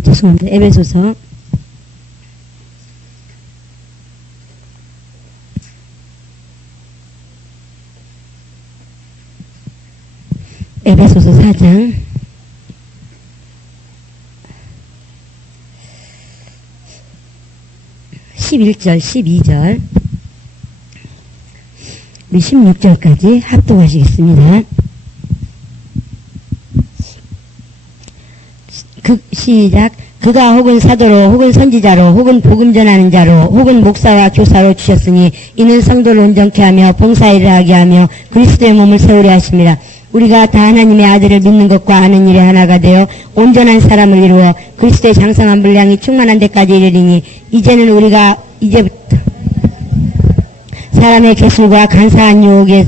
죄송합니다. 에베소서 4장 11절, 12절, 우리 16절까지 합독하시겠습니다. 시작. 그가 혹은 사도로 혹은 선지자로 혹은 복음 전하는 자로 혹은 목사와 교사로 주셨으니 이는 성도를 온전케 하며 봉사일을 하게 하며 그리스도의 몸을 세우려 하십니다. 우리가 다 하나님의 아들을 믿는 것과 아는 일에 하나가 되어 온전한 사람을 이루어 그리스도의 장성한 분량이 충만한 데까지 이르리니 이제는 우리가 이제부터 사람의 계술과 간사한 유혹에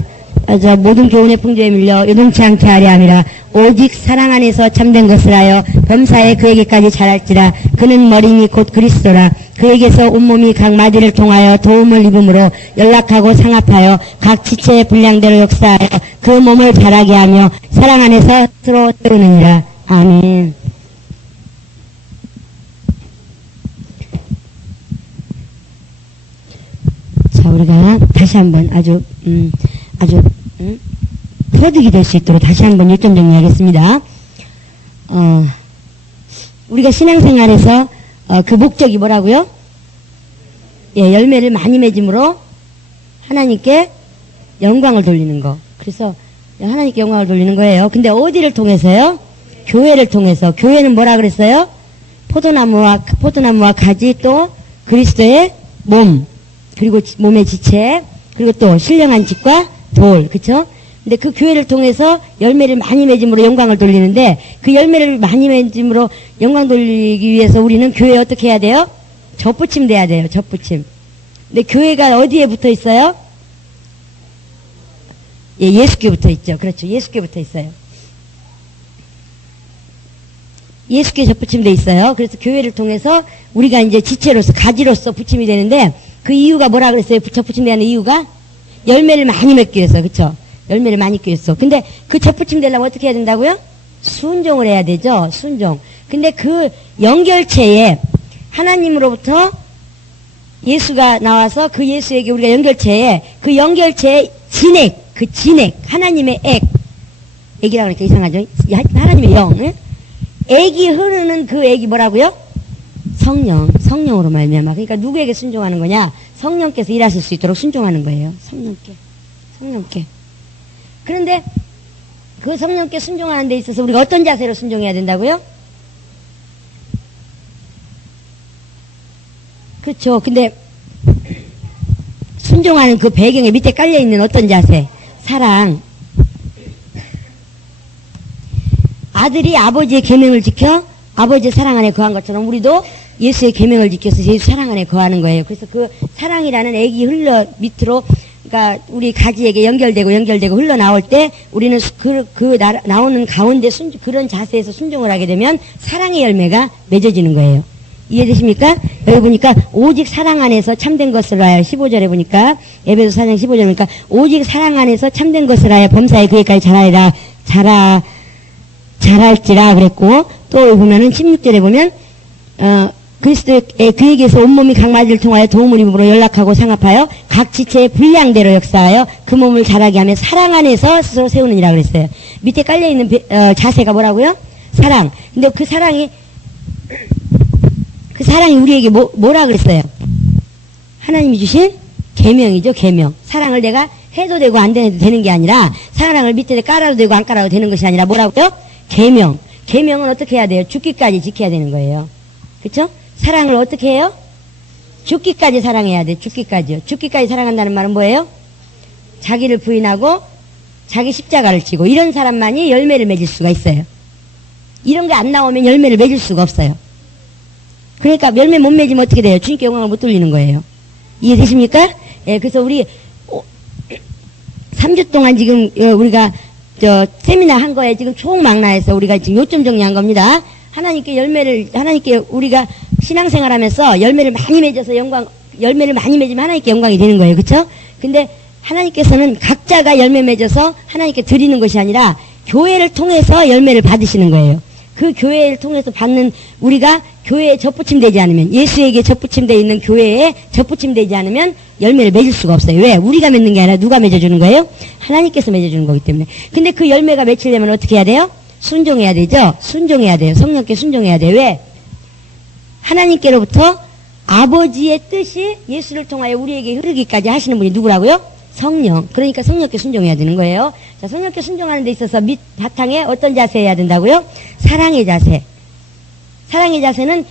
모든 교훈의 풍조에 밀려 요동치 않게 하려 함이라. 오직 사랑 안에서 참된 것을 하여 범사에 그에게까지 자랄지라. 그는 머리니 곧 그리스도라. 그에게서 온몸이 각 마디를 통하여 도움을 입음으로 연락하고 상합하여 각 지체의 분량대로 역사하여 그 몸을 자라게 하며 사랑 안에서 스스로 세우느니라. 아멘. 자, 우리가 다시 한번 아주 터득이 될 수 있도록 다시 한번 일점 정리하겠습니다. 우리가 신앙생활에서 그 목적이 뭐라고요? 예, 열매를 많이 맺음으로 하나님께 영광을 돌리는 거. 그래서 하나님께 영광을 돌리는 거예요. 근데 어디를 통해서요? 교회를 통해서. 교회는 뭐라 그랬어요? 포도나무와 가지, 또 그리스도의 몸, 그리고 몸의 지체, 그리고 또 신령한 집과 돌, 그쵸? 근데 그 교회를 통해서 열매를 많이 맺음으로 영광을 돌리는데, 그 열매를 많이 맺음으로 영광 돌리기 위해서 우리는 교회에 어떻게 해야 돼요? 접붙임 돼야 돼요. 접붙임. 근데 교회가 어디에 붙어 있어요? 예, 예수께 붙어 있죠. 그렇죠. 예수께 붙어 있어요. 예수께 접붙임 돼 있어요. 그래서 교회를 통해서 우리가 이제 지체로서, 가지로서 붙임이 되는데, 그 이유가 뭐라 그랬어요? 접붙임 되는 이유가? 열매를 많이 맺기 위해서, 그쵸? 열매를 많이 맺기 위해서. 근데 그 접붙임 되려면 어떻게 해야 된다고요? 순종을 해야 되죠. 순종. 근데 그 연결체에 하나님으로부터 예수가 나와서 그 예수에게 우리가 연결체에, 그 연결체에 진액, 하나님의 액이라고 하니까 이상하죠? 하나님의 영, 응? 액이 흐르는 그 액이 뭐라고요? 성령으로 말미암아. 그러니까 누구에게 순종하는 거냐? 성령께서 일하실 수 있도록 순종하는 거예요. 성령께. 그런데 그 성령께 순종하는 데 있어서 우리가 어떤 자세로 순종해야 된다고요? 그렇죠. 근데 순종하는 그 배경에 밑에 깔려있는 어떤 자세? 사랑. 아들이 아버지의 계명을 지켜 아버지의 사랑 안에 거한 것처럼 우리도 예수의 계명을 지켜서 예수 사랑 안에 거하는 거예요. 그래서 그 사랑이라는 액이 밑으로, 그러니까 우리 가지에게 연결되고 흘러나올 때 우리는 나오는 가운데 그런 자세에서 순종을 하게 되면 사랑의 열매가 맺어지는 거예요. 이해되십니까? 여기 보니까 오직 사랑 안에서 참된 것을 하여, 15절에 보니까 에베소 4장 15절에 보니까 오직 사랑 안에서 참된 것을 하여 범사에 그에까지 자랄지라 그랬고, 또 여기 보면은 16절에 보면 그에게서 온몸이 각 마디를 통하여 도움을 입음으로 연락하고 상합하여 각 지체의 분량대로 역사하여 그 몸을 자라게 하며 사랑 안에서 스스로 세우느니라 그랬어요. 밑에 깔려있는 자세가 뭐라고요? 사랑. 근데 그 사랑이 우리에게 뭐라 그랬어요? 하나님이 주신 계명이죠. 계명. 사랑을 내가 해도 되고 안 해도 되는 게 아니라, 사랑을 밑에 깔아도 되고 안 깔아도 되는 것이 아니라 뭐라고요? 계명. 계명은 어떻게 해야 돼요? 죽기까지 지켜야 되는 거예요. 그쵸? 사랑을 어떻게 해요? 죽기까지 사랑해야 돼. 죽기까지요. 죽기까지 사랑한다는 말은 뭐예요? 자기를 부인하고 자기 십자가를 지고, 이런 사람만이 열매를 맺을 수가 있어요. 이런 게 안 나오면 열매를 맺을 수가 없어요. 그러니까 열매 못 맺으면 어떻게 돼요? 주님께 영광을 못 돌리는 거예요. 이해되십니까? 예, 그래서 우리 3주 동안 지금 우리가 세미나 한 거에 지금 총망라해서 우리가 지금 요점 정리한 겁니다. 하나님께 우리가 신앙생활 하면서 열매를 많이 맺어서 열매를 많이 맺으면 하나님께 영광이 되는 거예요. 그쵸? 근데 하나님께서는 각자가 열매 맺어서 하나님께 드리는 것이 아니라 교회를 통해서 열매를 받으시는 거예요. 그 교회를 통해서 받는 우리가 교회에 접붙임되지 않으면 예수에게 접붙임되어 있는 교회에 접붙임되지 않으면 열매를 맺을 수가 없어요. 왜? 우리가 맺는 게 아니라 누가 맺어주는 거예요? 하나님께서 맺어주는 거기 때문에. 근데 그 열매가 맺히려면 어떻게 해야 돼요? 순종해야 되죠? 순종해야 돼요. 성령께 순종해야 돼요. 왜? 하나님께로부터 아버지의 뜻이 예수를 통하여 우리에게 흐르기까지 하시는 분이 누구라고요? 성령. 그러니까 성령께 순종해야 되는 거예요. 자, 성령께 순종하는 데 있어서 밑 바탕에 어떤 자세 해야 된다고요? 사랑의 자세. 사랑의 자세는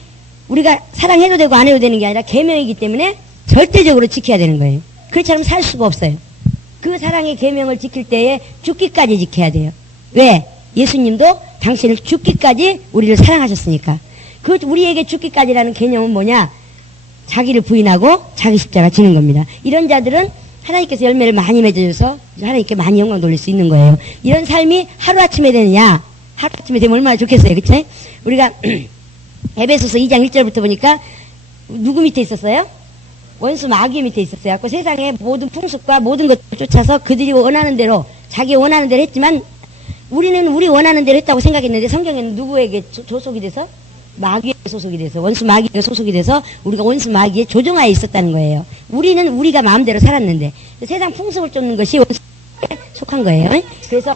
우리가 사랑해도 되고 안 해도 되는 게 아니라 계명이기 때문에 절대적으로 지켜야 되는 거예요. 그렇지 않으면 살 수가 없어요. 그 사랑의 계명을 지킬 때에 죽기까지 지켜야 돼요. 왜? 예수님도 당신을 죽기까지 우리를 사랑하셨으니까. 그 우리에게 죽기까지라는 개념은 뭐냐? 자기를 부인하고 자기 십자가 지는 겁니다. 이런 자들은 하나님께서 열매를 많이 맺어줘서 하나님께 많이 영광 돌릴 수 있는 거예요. 이런 삶이 하루아침에 되느냐? 하루아침에 되면 얼마나 좋겠어요. 그치? 우리가 에베소서 2장 1절부터 보니까 누구 밑에 있었어요? 원수 마귀 밑에 있었어요. 그 세상의 모든 풍습과 모든 것을 쫓아서 그들이 원하는 대로 자기 원하는 대로 했지만 우리는 우리 원하는 대로 했다고 생각했는데 성경에는 누구에게 소속이 돼서? 마귀에 소속이 돼서 원수 마귀에 소속이 돼서 우리가 원수 마귀에 조종하에 있었다는 거예요. 우리는 우리가 마음대로 살았는데 세상 풍습을 쫓는 것이 원수에 속한 거예요. 그래서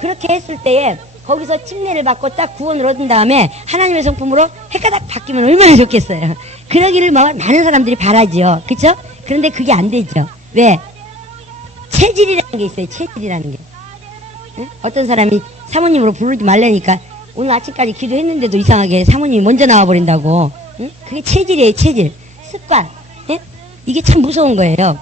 그렇게 했을 때에 거기서 침례를 받고 딱 구원을 얻은 다음에 하나님의 성품으로 헷가닥 바뀌면 얼마나 좋겠어요. 그러기를 많은 사람들이 바라죠. 그쵸? 그런데 그게 안 되죠. 왜? 체질이라는 게 있어요. 체질이라는 게. 응? 어떤 사람이 사모님으로 부르지 말라니까 오늘 아침까지 기도했는데도 이상하게 사모님이 먼저 나와버린다고. 응? 그게 체질이에요. 체질. 습관. 예? 이게 참 무서운 거예요.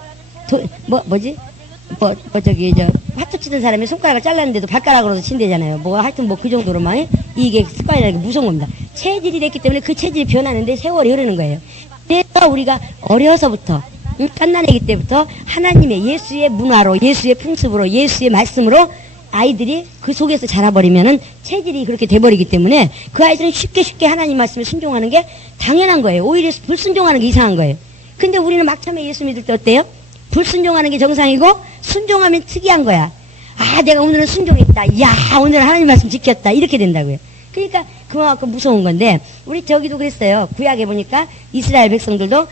화투 치던 사람이 손가락을 잘랐는데도 발가락으로도 친대잖아요. 하여튼 그 정도로만 이게 습관이라는 게 무서운 겁니다. 체질이 됐기 때문에 그 체질이 변하는데 세월이 흐르는 거예요. 그래서 우리가 어려서부터 갓난아기 때부터 하나님의 예수의 문화로 예수의 풍습으로 예수의 말씀으로 아이들이 그 속에서 자라버리면은 체질이 그렇게 돼버리기 때문에 그 아이들은 쉽게 하나님 말씀에 순종하는 게 당연한 거예요. 오히려 불순종하는 게 이상한 거예요. 근데 우리는 막참에 예수 믿을 때 어때요? 불순종하는 게 정상이고 순종하면 특이한 거야. 아, 내가 오늘은 순종했다. 야, 오늘 하나님 말씀 지켰다. 이렇게 된다고요. 그러니까 그만큼 무서운 건데 우리 저기도 그랬어요. 구약에 보니까 이스라엘 백성들도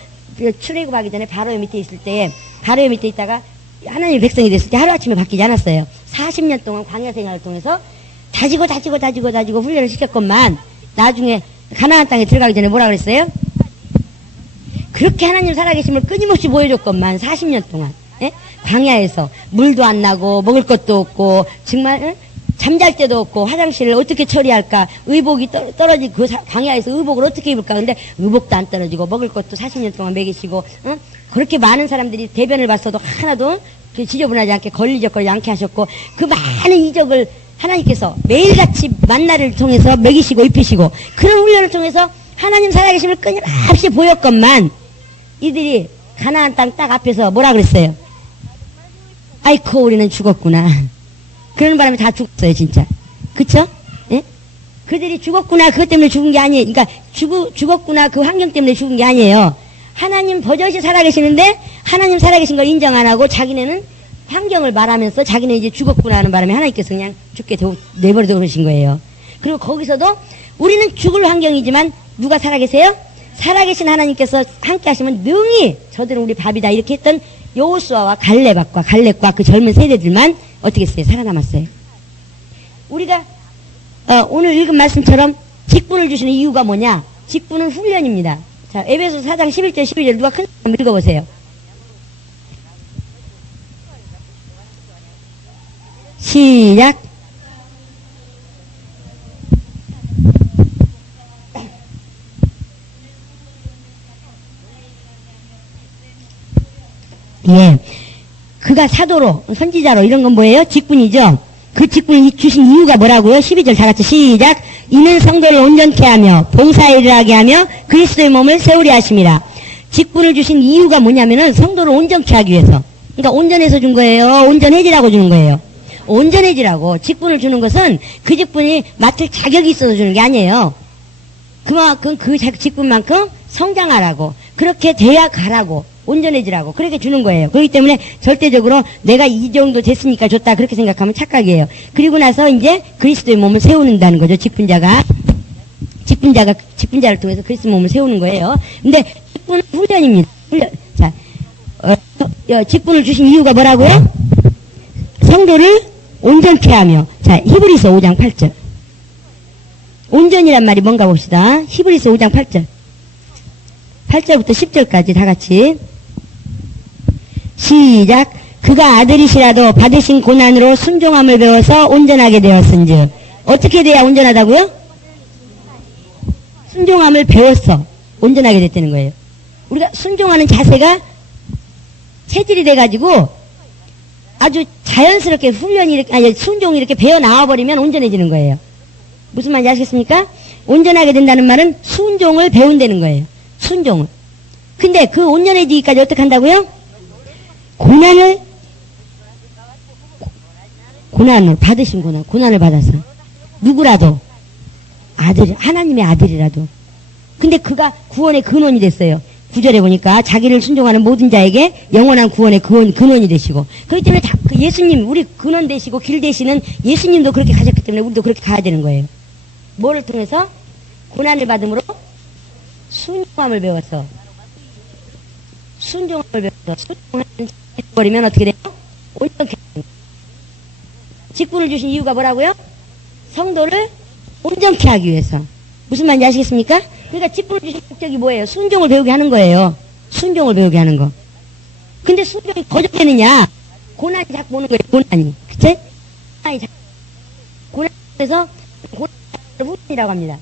출애굽하기 전에 바로의 밑에 있을 때 바로의 밑에 있다가 하나님의 백성이 됐을 때 하루아침에 바뀌지 않았어요. 40년 동안 광야 생활을 통해서 다지고 훈련을 시켰건만 나중에 가나안 땅에 들어가기 전에 뭐라 그랬어요? 그렇게 하나님 살아계심을 끊임없이 보여줬건만 40년 동안 예? 광야에서 물도 안 나고 먹을 것도 없고 정말 잠잘 때도 없고 화장실을 어떻게 처리할까 의복이 떨어지고 그 광야에서 의복을 어떻게 입을까 근데 의복도 안 떨어지고 먹을 것도 40년 동안 먹이시고 그렇게 많은 사람들이 대변을 봤어도 하나도 지저분하지 않게 걸리적거리지 않게 하셨고 그 많은 이적을 하나님께서 매일같이 만나를 통해서 먹이시고 입히시고 그런 훈련을 통해서 하나님 살아계심을 끊임없이 보였건만 이들이 가나안 땅 딱 앞에서 뭐라 그랬어요? 아이코 우리는 죽었구나. 그런 바람에 다 죽었어요 진짜. 그쵸? 예? 그들이 죽었구나 그것 때문에 죽은 게 아니에요. 그러니까 죽었구나 그 환경 때문에 죽은 게 아니에요. 하나님 버젓이 살아계시는데 하나님 살아계신 걸 인정 안 하고 자기네는 환경을 말하면서 자기는 이제 죽었구나 하는 바람에 하나님께서 그냥 죽게 내버려 두신 거예요. 그리고 거기서도 우리는 죽을 환경이지만 누가 살아계세요? 살아계신 하나님께서 함께 하시면 능히 저들은 우리 밥이다 이렇게 했던 여호수아와 갈렙과 그 젊은 세대들만 어떻게 했어요? 살아남았어요. 우리가 오늘 읽은 말씀처럼 직분을 주시는 이유가 뭐냐? 직분은 훈련입니다. 자, 에베소서 4장 11절 12절 누가 큰 사람 읽어보세요. 시작. 예. 그가 사도로, 선지자로, 이런 건 뭐예요? 직분이죠? 그 직분이 주신 이유가 뭐라고요? 12절 다 같이 시작. 이는 성도를 온전케 하며, 봉사에 일하게 하며, 그리스도의 몸을 세우려 하심이라. 직분을 주신 이유가 뭐냐면은, 성도를 온전케 하기 위해서. 그러니까 온전해서 준 거예요? 온전해지라고 주는 거예요? 온전해지라고. 직분을 주는 것은 그 직분이 맡을 자격이 있어서 주는 게 아니에요. 그만큼 그 직분만큼 성장하라고. 그렇게 돼야 가라고. 온전해지라고 그렇게 주는 거예요. 그렇기 때문에 절대적으로 내가 이 정도 됐으니까 줬다 그렇게 생각하면 착각이에요. 그리고 나서 이제 그리스도의 몸을 세우는다는 거죠. 직분자를 통해서 그리스도의 몸을 세우는 거예요. 근데 직분은 훈련입니다. 훈련. 자, 직분을 주신 이유가 뭐라고요? 성도를 온전케 하며. 자, 히브리서 5장 8절. 온전이란 말이 뭔가 봅시다. 히브리서 5장 8절. 8절부터 10절까지 다 같이. 시작. 그가 아들이시라도 받으신 고난으로 순종함을 배워서 온전하게 되었은즉. 어떻게 돼야 온전하다고요? 순종함을 배웠어. 온전하게 됐다는 거예요. 우리가 순종하는 자세가 체질이 돼가지고 아주 자연스럽게 순종이 이렇게 배어 나와버리면 온전해지는 거예요. 무슨 말인지 아시겠습니까? 온전하게 된다는 말은 순종을 배운다는 거예요. 순종을. 근데 그 온전해지기까지 어떻게 한다고요? 고난을 받으신 고난을 받아서. 누구라도. 하나님의 아들이라도. 근데 그가 구원의 근원이 됐어요. 9절에 보니까 자기를 순종하는 모든 자에게 영원한 구원의 근원이 되시고. 그렇기 때문에 그 예수님, 우리 근원 되시고 길 되시는 예수님도 그렇게 가셨기 때문에 우리도 그렇게 가야 되는 거예요. 뭐를 통해서? 고난을 받음으로 순종함을 배워서. 순종함을 버리면 어떻게 돼요? 온전케. 직분을 주신 이유가 뭐라고요? 성도를 온전케 하기 위해서. 무슨 말인지 아시겠습니까? 그러니까 직분을 주신 목적이 뭐예요? 순종을 배우게 하는 거예요. 순종을 배우게 하는 거. 근데 순종이 거절되느냐? 고난이 자꾸 오는 거예요. 고난이. 그치? 고난에서 훈련이라고 합니다.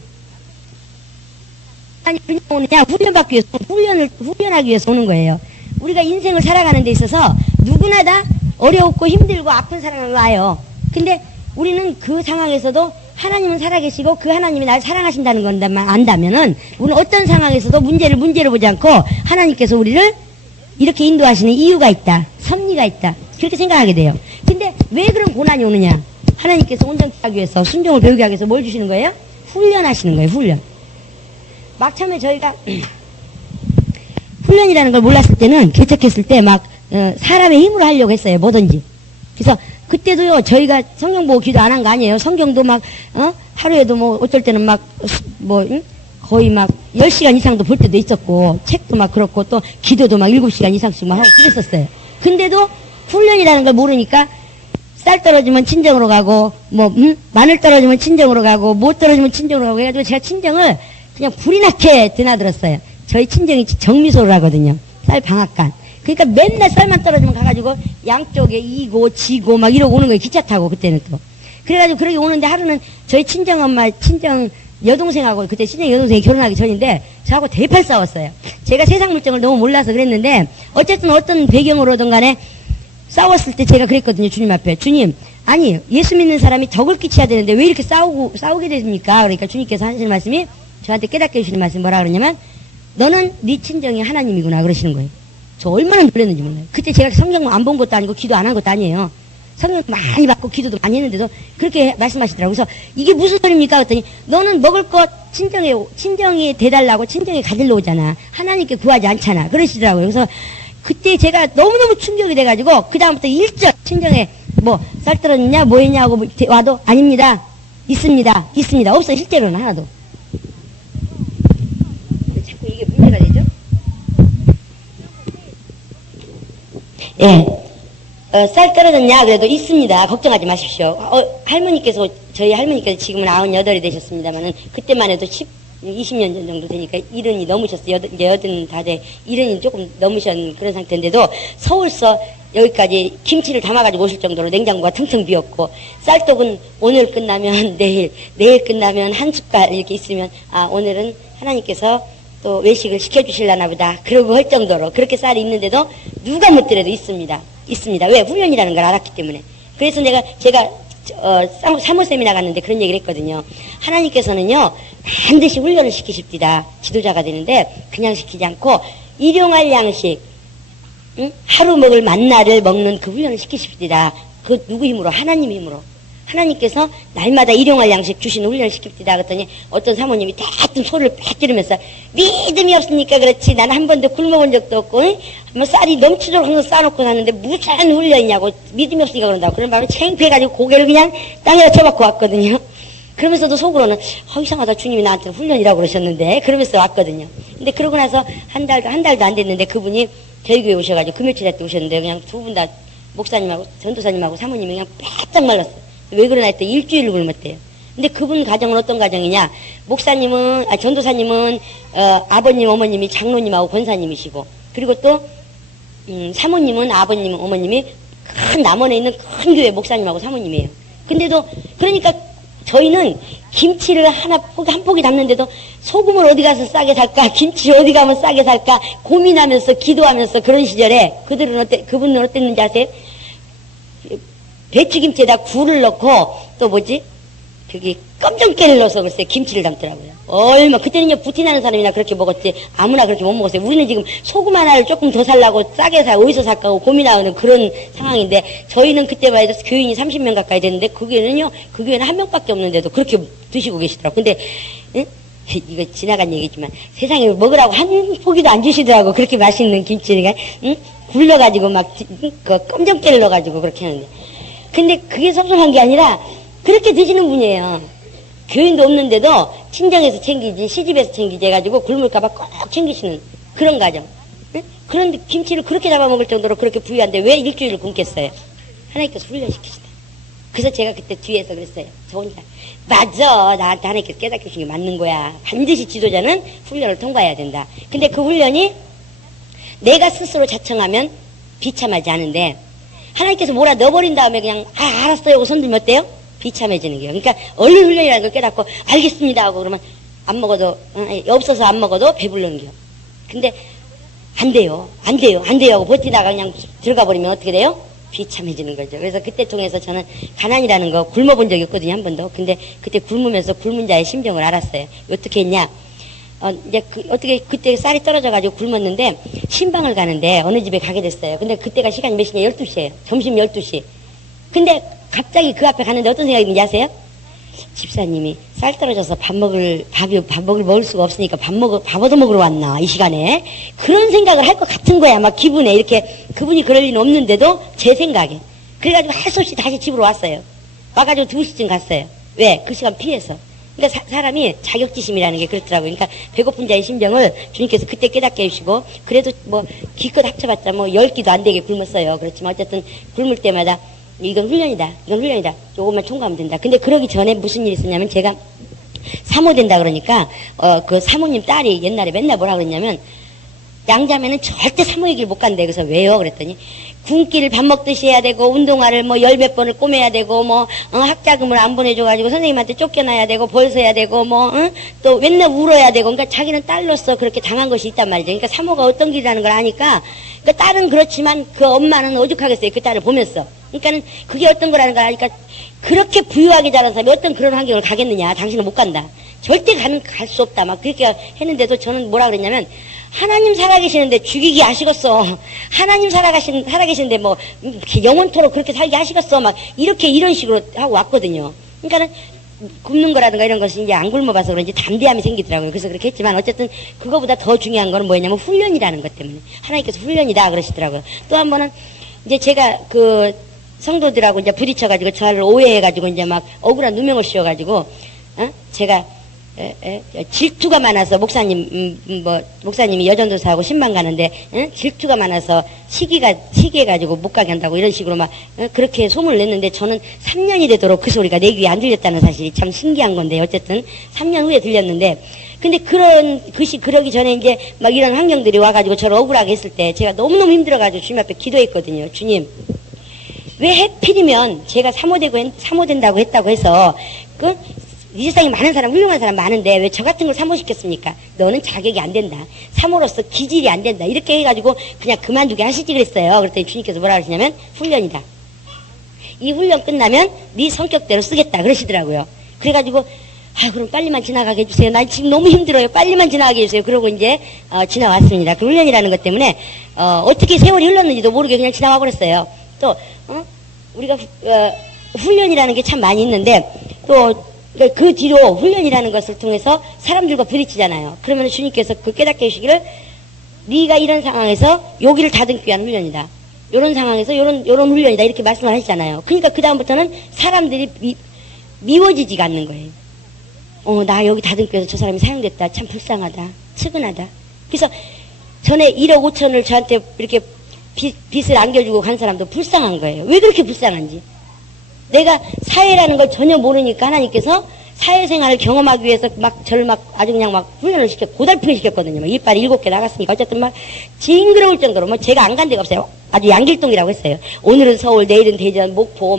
아니 그냥 오느냐? 훈련받기 위해서 훈련하기 위해서 오는 거예요. 우리가 인생을 살아가는 데 있어서 누구나 다 어려웠고 힘들고 아픈 사람은 와요. 근데 우리는 그 상황에서도 하나님은 살아계시고 그 하나님이 나를 사랑하신다는 건만 안다면은 우리는 어떤 상황에서도 문제를 문제로 보지 않고 하나님께서 우리를 이렇게 인도하시는 이유가 있다. 섭리가 있다. 그렇게 생각하게 돼요. 근데 왜 그런 고난이 오느냐? 하나님께서 온전케 하기 위해서 순종을 배우게 하기 위해서 뭘 주시는 거예요? 훈련하시는 거예요. 훈련. 막 처음에 저희가 훈련이라는 걸 몰랐을 때는 개척했을 때 막 사람의 힘으로 하려고 했어요. 뭐든지. 그래서 그때도요, 저희가 성경 보고 기도 안 한 거 아니에요. 성경도 막, 하루에도 뭐, 어쩔 때는 막, 거의 막, 10시간 이상도 볼 때도 있었고, 책도 막 그렇고, 또, 기도도 막 7시간 이상씩 막 하고 그랬었어요. 근데도, 훈련이라는 걸 모르니까, 쌀 떨어지면 친정으로 가고, 마늘 떨어지면 친정으로 가고, 못 떨어지면 친정으로 가고, 해가지고 제가 친정을 그냥 불이 나게 드나들었어요. 저희 친정이 정미소를 하거든요. 쌀 방앗간. 그러니까 맨날 쌀만 떨어지면 가가지고 양쪽에 이고 지고 막 이러고 오는 거예요. 기차 타고 그때는 또. 그래가지고 그러게 오는데 하루는 저희 친정엄마 친정 여동생하고 그때 친정 여동생이 결혼하기 전인데 저하고 대팔 싸웠어요. 제가 세상 물정을 너무 몰라서 그랬는데 어쨌든 어떤 배경으로든 간에 싸웠을 때 제가 그랬거든요. 주님 앞에. 주님, 아니 예수 믿는 사람이 덕을 끼쳐야 되는데 왜 이렇게 싸우게 됩니까? 그러니까 주님께서 하시는 말씀이 저한테 깨닫게 해주시는 말씀이 뭐라 그러냐면 너는 네 친정이 하나님이구나 그러시는 거예요. 저 얼마나 놀랐는지 몰라요. 그때 제가 성경 안 본 것도 아니고 기도 안 한 것도 아니에요. 성경 많이 받고 기도도 많이 했는데도 그렇게 말씀하시더라고요. 그래서 이게 무슨 소리입니까? 그랬더니 너는 먹을 것 친정이 대달라고 친정에 가지러 오잖아. 하나님께 구하지 않잖아. 그러시더라고요. 그래서 그때 제가 너무너무 충격이 돼가지고 그다음부터 일절 친정에 쌀 떨어졌냐 뭐 했냐고 와도 아닙니다. 있습니다. 없어요. 실제로는 하나도. 자꾸 이게 문제가 되죠? 예. 쌀 떨어졌냐? 그래도 있습니다. 걱정하지 마십시오. 저희 할머니께서 지금은 98이 되셨습니다만은, 그때만 해도 20년 전 정도 되니까 70이 넘으셨어요. 이제 80 다 돼. 70이 조금 넘으신 그런 상태인데도 서울서 여기까지 김치를 담아가지고 오실 정도로 냉장고가 텅텅 비었고, 쌀떡은 오늘 끝나면 내일 끝나면 한 숟갈 이렇게 있으면, 오늘은 하나님께서 또 외식을 시켜주실라나 보다. 그러고 할 정도로 그렇게 쌀이 있는데도 누가 묻더라도 있습니다. 왜? 훈련이라는 걸 알았기 때문에. 그래서 제가 사모쌤이 나갔는데 그런 얘기를 했거든요. 하나님께서는요 반드시 훈련을 시키십니다. 지도자가 되는데 그냥 시키지 않고 일용할 양식, 하루 먹을 만나를 먹는 그 훈련을 시키십니다. 그 누구 힘으로? 하나님 힘으로. 하나님께서 날마다 일용할 양식 주시는 훈련을 시킵니다. 그랬더니 어떤 사모님이 대뜸 소리를 빽 지르면서 믿음이 없으니까 그렇지 나는 한 번도 굶어본 적도 없고 뭐 쌀이 넘치도록 항상 싸놓고 놨는데 무슨 훈련이냐고 믿음이 없으니까 그런다고. 그런 바람에 창피해가지고 고개를 그냥 땅에다 쳐박고 왔거든요. 그러면서도 속으로는 이상하다, 주님이 나한테 훈련이라고 그러셨는데, 그러면서 왔거든요. 근데 그러고 나서 한 달도 안 됐는데 그분이 저희 교회 오셔가지고 금요일날 때 오셨는데 그냥 두 분 다 목사님하고 전도사님하고 사모님이 그냥 바짝 말랐어요. 왜 그러나 했더니 일주일을 굶었대요. 근데 그분 가정은 어떤 가정이냐? 목사님은, 전도사님은 아버님, 어머님이 장로님하고 권사님이시고, 그리고 또 사모님은 아버님, 어머님이 큰 남원에 있는 큰 교회 목사님하고 사모님이에요. 근데도 그러니까 저희는 김치를 한 포기 담는데도 소금을 어디 가서 싸게 살까, 김치 어디 가면 싸게 살까 고민하면서 기도하면서 그런 시절에 그분은 어땠는지 아세요? 배추김치에다 굴을 넣고 또 뭐지? 저기 껌정깨를 넣어서 글쎄 김치를 담더라고요. 그때는요 부티나는 사람이나 그렇게 먹었지 아무나 그렇게 못 먹었어요. 우리는 지금 소금 하나를 조금 더 살라고 싸게 어디서 살까 하고 고민하는 그런 상황인데, 저희는 그때만 해도 교인이 30명 가까이 됐는데 그 교회는 한 명밖에 없는데도 그렇게 드시고 계시더라고요. 근데 응? 이거 지나간 얘기지만 세상에 먹으라고 한 포기도 안 주시더라고. 그렇게 맛있는 김치가 응? 굴러가지고 막 그 껌정깨를 넣어가지고 그렇게 하는데, 근데 그게 섭섭한 게 아니라 그렇게 드시는 분이에요. 교인도 없는데도 친정에서 챙기지 시집에서 챙기지 해가지고 굶을까봐 꼭 챙기시는 그런 가정. 응? 그런데 김치를 그렇게 잡아먹을 정도로 그렇게 부유한데 왜 일주일을 굶겠어요? 하나님께서 훈련시키시다. 그래서 제가 그때 뒤에서 그랬어요. 저 혼자 맞아, 나한테 하나님께서 깨닫게 주신 게 맞는 거야. 반드시 지도자는 훈련을 통과해야 된다. 근데 그 훈련이 내가 스스로 자청하면 비참하지 않은데, 하나님께서 뭐라 넣어버린 다음에 그냥 알았어요 하고 손들면 어때요? 비참해지는 거예요. 그러니까 얼른 훈련이라는 걸 깨닫고 알겠습니다 하고 그러면 안 먹어도 없어서 안 먹어도 배부르는 거예요. 근데 안 돼요 하고 버티다가 그냥 들어가 버리면 어떻게 돼요? 비참해지는 거죠. 그래서 그때 통해서 저는 가난이라는 거 굶어본 적이 없거든요, 한 번도. 근데 그때 굶으면서 굶은 자의 심정을 알았어요. 어떻게 했냐? 이제 어떻게 그때 쌀이 떨어져가지고 굶었는데 신방을 가는데 어느 집에 가게 됐어요. 근데 그때가 시간이 몇 시냐? 12시예요. 점심 12시. 근데 갑자기 그 앞에 가는데 어떤 생각이 드는지 아세요? 집사님이 쌀 떨어져서 밥을 먹을 수가 없으니까 밥 얻어 먹으러 왔나 이 시간에, 그런 생각을 할 것 같은 거야. 막 기분에 이렇게. 그분이 그럴 리는 없는데도 제 생각에 그래가지고 할 수 없이 다시 집으로 왔어요. 와가지고 2시쯤 갔어요. 왜? 그 시간 피해서. 그러니까 사람이 자격지심이라는 게 그렇더라고요. 그러니까 배고픈 자의 심정을 주님께서 그때 깨닫게 해주시고, 그래도 뭐 기껏 합쳐봤자 뭐 10끼도 안 되게 굶었어요. 그렇지만 어쨌든 굶을 때마다 이건 훈련이다. 조금만 총괄하면 된다. 근데 그러기 전에 무슨 일이 있었냐면, 제가 사모 된다 그러니까 그 사모님 딸이 옛날에 맨날 뭐라 그랬냐면, 양자매는 절대 사모의 길 못 간대. 그래서 왜요? 그랬더니 굶기를 밥 먹듯이 해야 되고, 운동화를 뭐 10몇 번을 꼬매야 되고, 뭐 학자금을 안 보내줘가지고 선생님한테 쫓겨나야 되고, 벌서야 되고, 또 맨날 울어야 되고. 그러니까 자기는 딸로서 그렇게 당한 것이 있단 말이죠. 그러니까 사모가 어떤 길이라는 걸 아니까, 그 딸은 그렇지만 그 엄마는 오죽하겠어요, 그 딸을 보면서. 그러니까는 그게 어떤 거라는 걸 아니까, 그렇게 부유하게 자란 사람이 어떤 그런 환경을 가겠느냐. 당신은 못 간다. 절대 갈 수 없다. 막 그렇게 했는데도 저는 뭐라 그랬냐면, 하나님 살아계시는데 죽이기 아시겠어. 하나님 살아계시는데 뭐 영원토록 그렇게 살게 하시겠어. 막 이런 식으로 하고 왔거든요. 그러니까는 굶는 거라든가 이런 것이 이제 안 굶어봐서 그런지 담대함이 생기더라고요. 그래서 그렇게 했지만 어쨌든 그거보다 더 중요한 거는 뭐였냐면 훈련이라는 것 때문에. 하나님께서 훈련이다 그러시더라고요. 또 한 번은 이제 제가 그 성도들하고 이제 부딪혀가지고 저를 오해해가지고 이제 막 억울한 누명을 씌워가지고, 제가 질투가 많아서 목사님이 여전도사하고 신방 가는데 질투가 많아서 시기해가지고 못 가게 한다고 이런 식으로 막 그렇게 소문을 냈는데, 저는 3년이 되도록 그 소리가 내 귀에 안 들렸다는 사실이 참 신기한 건데, 어쨌든 3년 후에 들렸는데, 근데 그러기 전에 이제 막 이런 환경들이 와가지고 저를 억울하게 했을 때 제가 너무너무 힘들어가지고 주님 앞에 기도했거든요. 주님, 왜 해필이면 제가 사모된다고 했다고 해서 이 세상에 많은 사람, 훌륭한 사람 많은데 왜 저 같은 걸 사모시켰습니까? 너는 자격이 안 된다. 사모로서 기질이 안 된다. 이렇게 해가지고 그냥 그만두게 하시지 그랬어요. 그랬더니 주님께서 뭐라 그러시냐면, 훈련이다. 이 훈련 끝나면 네 성격대로 쓰겠다 그러시더라고요. 그래가지고 그럼 빨리만 지나가게 해주세요. 나 지금 너무 힘들어요. 빨리만 지나가게 해주세요. 그러고 이제 지나왔습니다. 그 훈련이라는 것 때문에 어떻게 세월이 흘렀는지도 모르게 그냥 지나와 버렸어요. 또 우리가 훈련이라는 게 참 많이 있는데, 또 그 뒤로 훈련이라는 것을 통해서 사람들과 부딪히잖아요. 그러면 주님께서 그 깨닫게 해주시기를 네가 이런 상황에서 여기를 다듬기 위한 훈련이다. 이런 상황에서 요런 훈련이다. 이렇게 말씀을 하시잖아요. 그러니까 그 다음부터는 사람들이 미워지지가 않는 거예요. 나 여기 다듬기 위해서 저 사람이 사용됐다. 참 불쌍하다. 측은하다. 그래서 전에 1억 5천을 저한테 이렇게 빚을 안겨주고 간 사람도 불쌍한 거예요. 왜 그렇게 불쌍한지. 내가 사회라는 걸 전혀 모르니까 하나님께서 사회생활을 경험하기 위해서 저를 아주 그냥 훈련을 고달프게 시켰거든요. 이빨이 7개 나갔으니까 어쨌든 징그러울 정도로 제가 안 간 데가 없어요. 아주 양길동이라고 했어요. 오늘은 서울, 내일은 대전, 목포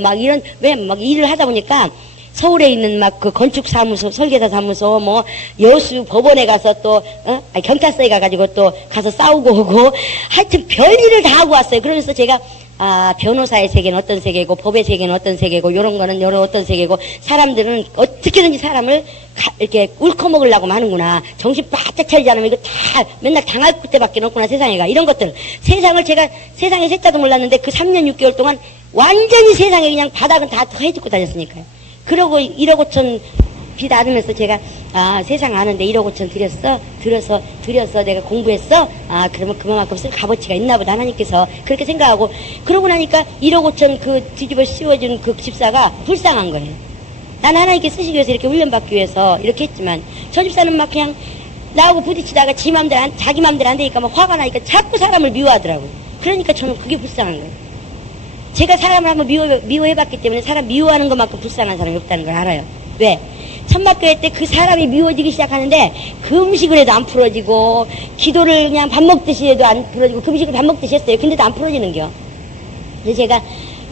왜 일을 하다 보니까 서울에 있는 그 건축사무소, 설계사 사무소, 여수 법원에 가서 경찰서에 가가지고 가서 싸우고 오고, 하여튼 별일을 다 하고 왔어요. 그러면서 제가, 변호사의 세계는 어떤 세계고, 법의 세계는 어떤 세계고, 요런 거는 요런 어떤 세계고, 사람들은 어떻게든지 사람을 이렇게 울커먹으려고 하는구나. 정신 바짝 차리지 않으면 이거 다 맨날 당할 때밖에 없구나, 세상에가. 이런 것들. 제가 세상에 셋자도 몰랐는데 그 3년 6개월 동안 완전히 세상에 그냥 바닥은 다 해집고 다녔으니까요. 그러고 1억 5천 빚 안으면서 제가 세상 아는데 1억 5천 들여서 내가 공부했어. 그러면 그만큼 쓸 값어치가 있나 보다 하나님께서 그렇게 생각하고 그러고 나니까 1억 5천 그 뒤집어 씌워준 그 집사가 불쌍한 거예요. 난 하나님께 쓰시기 위해서 이렇게 훈련받기 위해서 이렇게 했지만 저 집사는 그냥 나하고 부딪히다가 자기 맘대로 안 되니까 화가 나니까 자꾸 사람을 미워하더라고요. 그러니까 저는 그게 불쌍한 거예요. 제가 사람을 한번 미워해봤기 때문에 사람 미워하는 것만큼 불쌍한 사람이 없다는 걸 알아요. 왜? 천막교회 때 그 사람이 미워지기 시작하는데 그 음식을 해도 안 풀어지고 기도를 그냥 밥 먹듯이 해도 안 풀어지고 그 음식을 밥 먹듯이 했어요. 근데도 안 풀어지는겨. 그래서 제가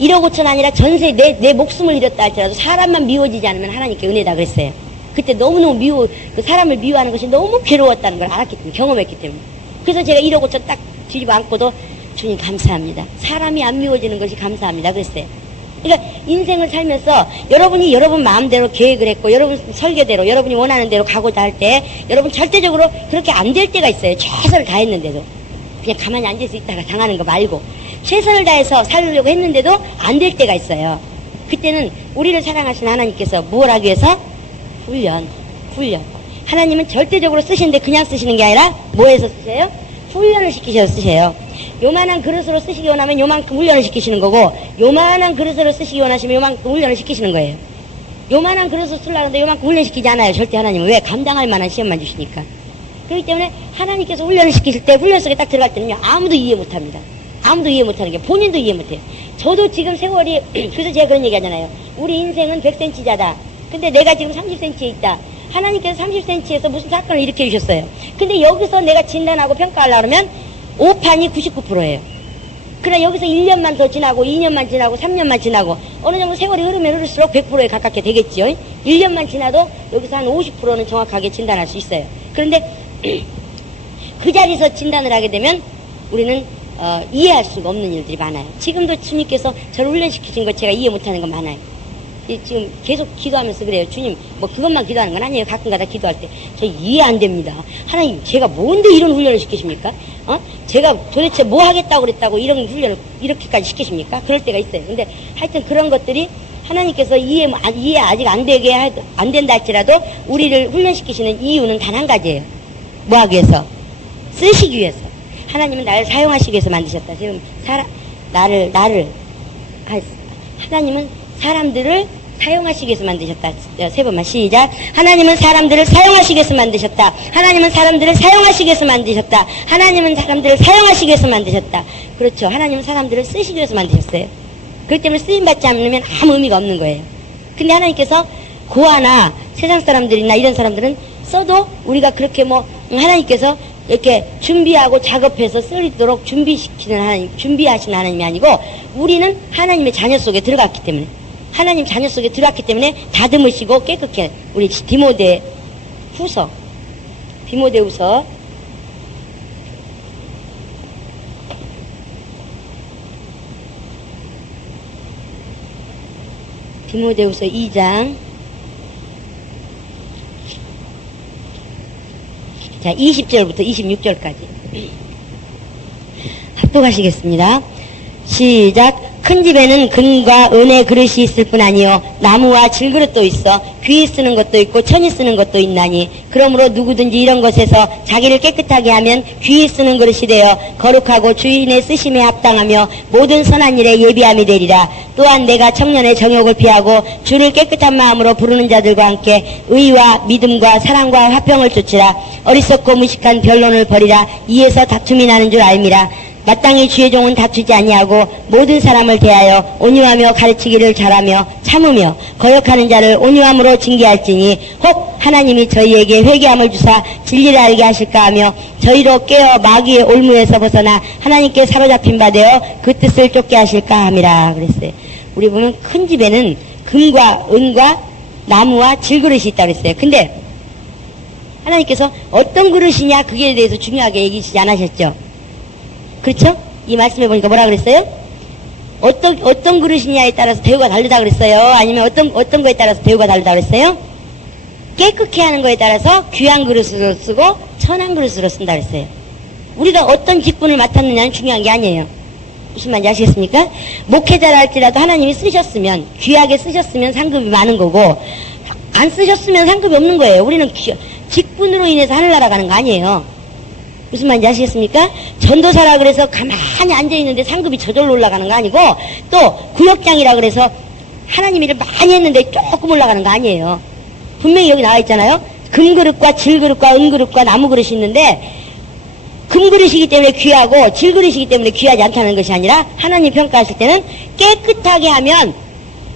1억 5천 아니라 전세 내 목숨을 잃었다 할지라도 사람만 미워지지 않으면 하나님께 은혜다 그랬어요. 그때 너무너무 그 사람을 미워하는 것이 너무 괴로웠다는 걸 알았기 때문에, 경험했기 때문에. 그래서 제가 1억 5천 딱 뒤집어 안고도 주님 감사합니다. 사람이 안 미워지는 것이 감사합니다. 그랬어요. 그러니까 인생을 살면서 여러분이 여러분 마음대로 계획을 했고 여러분 설계대로 여러분이 원하는 대로 가고자 할 때 여러분 절대적으로 그렇게 안 될 때가 있어요. 최선을 다했는데도. 그냥 가만히 앉아서 있다가 당하는 거 말고 최선을 다해서 살려고 했는데도 안 될 때가 있어요. 그때는 우리를 사랑하신 하나님께서 무엇 하기 위해서? 훈련. 하나님은 절대적으로 쓰시는데 그냥 쓰시는 게 아니라 뭐해서 쓰세요? 훈련을 시키셔서 쓰세요. 요만한 그릇으로 쓰시기 원하면 요만큼 훈련을 시키시는 거고 요만한 그릇으로 쓰시기 원하시면 요만큼 훈련을 시키시는 거예요. 요만한 그릇으로 쓰려는데 요만큼 훈련시키지 않아요. 절대 하나님은. 왜? 감당할 만한 시험만 주시니까. 그렇기 때문에 하나님께서 훈련을 시키실 때 훈련 속에 딱 들어갈 때는요. 아무도 이해 못합니다. 아무도 이해 못하는 게 본인도 이해 못해요. 저도 지금 세월이 그래서 제가 그런 얘기 하잖아요. 우리 인생은 100cm자다. 근데 내가 지금 30cm에 있다. 하나님께서 30cm에서 무슨 사건을 일으켜 주셨어요. 근데 여기서 내가 진단하고 평가하려고 그러면 5판이 99%예요. 그러나 여기서 1년만 더 지나고 2년만 지나고 3년만 지나고 어느 정도 세월이 흐르면 흐를수록 100%에 가깝게 되겠죠. 1년만 지나도 여기서 한 50%는 정확하게 진단할 수 있어요. 그런데 그 자리에서 진단을 하게 되면 우리는 이해할 수가 없는 일들이 많아요. 지금도 주님께서 저를 훈련시키신 거 제가 이해 못하는 거 많아요. 지금 계속 기도하면서 그래요. 주님, 그것만 기도하는 건 아니에요. 가끔가다 기도할 때. 저 이해 안 됩니다. 하나님, 제가 뭔데 이런 훈련을 시키십니까? 제가 도대체 뭐 하겠다고 그랬다고 이런 훈련을 이렇게까지 시키십니까? 그럴 때가 있어요. 근데 하여튼 그런 것들이 하나님께서 이해 아직 안 된다 할지라도 우리를 훈련시키시는 이유는 단 한 가지예요. 뭐 하기 위해서? 쓰시기 위해서. 하나님은 나를 사용하시기 위해서 만드셨다. 지금 하나님은 사람들을 사용하시기 위해서 만드셨다. 세 번만 시작. 하나님은 사람들을 사용하시기 위해서 만드셨다. 하나님은 사람들을 사용하시기 위해서 만드셨다. 하나님은 사람들을 사용하시기 위해서 만드셨다. 그렇죠. 하나님은 사람들을 쓰시기 위해서 만드셨어요. 그렇기 때문에 쓰임받지 않으면 아무 의미가 없는 거예요. 근데 하나님께서 고아나 세상 사람들이나 이런 사람들은 써도 우리가 그렇게 하나님께서 이렇게 준비하고 작업해서 쓰도록 준비하시는 하나님이 아니고 우리는 하나님의 자녀 속에 들어갔기 때문에 하나님 자녀 속에 들어왔기 때문에 다듬으시고 깨끗게 우리 디모데후서 디모데후서 2장 자 20절부터 26절까지 합독하시겠습니다. 시작. 큰 집에는 금과 은의 그릇이 있을 뿐 아니요 나무와 질그릇도 있어 귀히 쓰는 것도 있고 천히 쓰는 것도 있나니 그러므로 누구든지 이런 것에서 자기를 깨끗하게 하면 귀히 쓰는 그릇이 되어 거룩하고 주인의 쓰심에 합당하며 모든 선한 일에 예비함이 되리라. 또한 내가 청년의 정욕을 피하고 주를 깨끗한 마음으로 부르는 자들과 함께 의와 믿음과 사랑과 화평을 쫓으라. 어리석고 무식한 변론을 버리라. 이에서 다툼이 나는 줄 알미라. 마땅히 주의 종은 다투지 아니하고 모든 사람을 대하여 온유하며 가르치기를 잘하며 참으며 거역하는 자를 온유함으로 징계할지니 혹 하나님이 저희에게 회개함을 주사 진리를 알게 하실까 하며 저희로 깨어 마귀의 올무에서 벗어나 하나님께 사로잡힌 바 되어 그 뜻을 쫓게 하실까 함이라 그랬어요. 우리 보면 큰 집에는 금과 은과 나무와 질그릇이 있다고 그랬어요. 근데 하나님께서 어떤 그릇이냐 그게 대해서 중요하게 얘기하시지 않으셨죠. 그렇죠? 이 말씀해 보니까 뭐라 그랬어요? 어떤 그릇이냐에 따라서 대우가 다르다 그랬어요? 아니면 어떤 거에 따라서 대우가 다르다 그랬어요? 깨끗게 하는 거에 따라서 귀한 그릇으로 쓰고 천한 그릇으로 쓴다 그랬어요. 우리가 어떤 직분을 맡았느냐는 중요한 게 아니에요. 무슨 말인지 아시겠습니까? 목회자라 할지라도 하나님이 쓰셨으면, 귀하게 쓰셨으면 상급이 많은 거고, 안 쓰셨으면 상급이 없는 거예요. 우리는 직분으로 인해서 하늘나라 가는 거 아니에요. 무슨 말인지 아시겠습니까? 전도사라 그래서 가만히 앉아있는데 상급이 저절로 올라가는 거 아니고, 또 구역장이라 그래서 하나님 일을 많이 했는데 조금 올라가는 거 아니에요. 분명히 여기 나와 있잖아요. 금그릇과 질그릇과 은그릇과 나무그릇이 있는데, 금그릇이기 때문에 귀하고 질그릇이기 때문에 귀하지 않다는 것이 아니라 하나님 평가하실 때는 깨끗하게 하면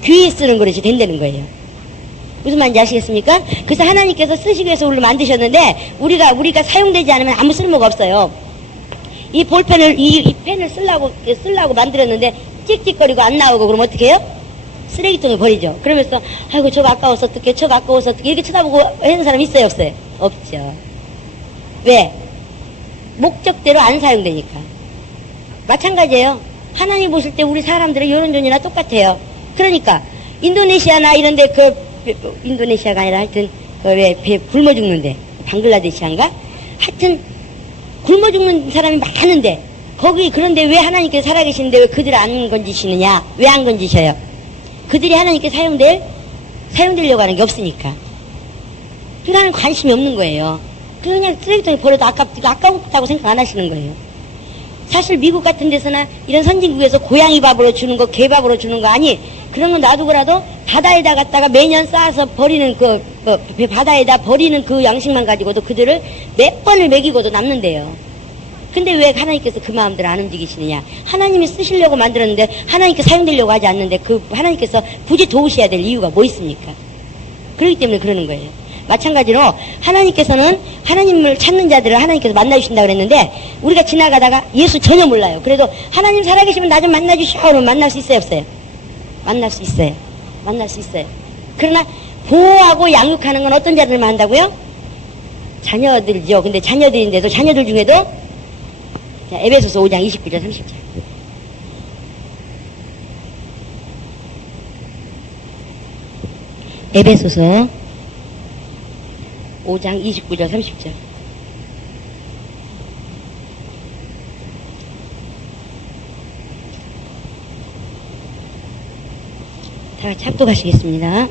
귀히 쓰는 그릇이 된다는 거예요. 무슨 말인지 아시겠습니까? 그래서 하나님께서 쓰시기 위해서 우리를 만드셨는데 우리가 사용되지 않으면 아무 쓸모가 없어요. 이 볼펜을 이 펜을 쓰려고 만들었는데 찍찍거리고 안 나오고 그러면 어떻게 해요? 쓰레기통에 버리죠. 그러면서 아이고 저거 아까워서 어떡해 저거 아까워서 어떡해 이렇게 쳐다보고 하는 사람 있어요 없어요? 없죠. 왜? 목적대로 안 사용되니까. 마찬가지예요. 하나님 보실 때 우리 사람들은 요런존이나 똑같아요. 그러니까 인도네시아나 이런데 인도네시아가 아니라 하여튼 왜 배 굶어 죽는데 방글라데시아인가? 하여튼 굶어 죽는 사람이 많은데 거기 그런데 왜 하나님께서 살아계시는데 왜 그들을 안 건지시느냐? 왜 안 건지셔요? 그들이 하나님께 사용되려고 하는 게 없으니까. 그러니까 관심이 없는 거예요. 그냥 쓰레기통에 버려도 아깝다고 생각 안 하시는 거예요. 사실 미국 같은 데서나 이런 선진국에서 고양이 밥으로 주는 거, 개밥으로 주는 거 아니, 그런 건 놔두고라도 바다에다 갖다가 매년 쌓아서 버리는 바다에다 버리는 그 양식만 가지고도 그들을 몇 번을 먹이고도 남는데요. 근데 왜 하나님께서 그 마음대로 안 움직이시느냐? 하나님이 쓰시려고 만들었는데 하나님께 사용되려고 하지 않는데 하나님께서 굳이 도우셔야 될 이유가 뭐 있습니까? 그렇기 때문에 그러는 거예요. 마찬가지로 하나님께서는 하나님을 찾는 자들을 하나님께서 만나주신다 그랬는데 우리가 지나가다가 예수 전혀 몰라요. 그래도 하나님 살아계시면 나 좀 만나주시오 그러면 만날 수 있어요 없어요? 만날 수 있어요. 만날 수 있어요. 그러나 보호하고 양육하는 건 어떤 자들만 한다고요? 자녀들이죠. 근데 자녀들인데도 자녀들 중에도 에베소서 5장 29절 30절 에베소서 5장 29절 30절 다 같이 합독하시겠습니다.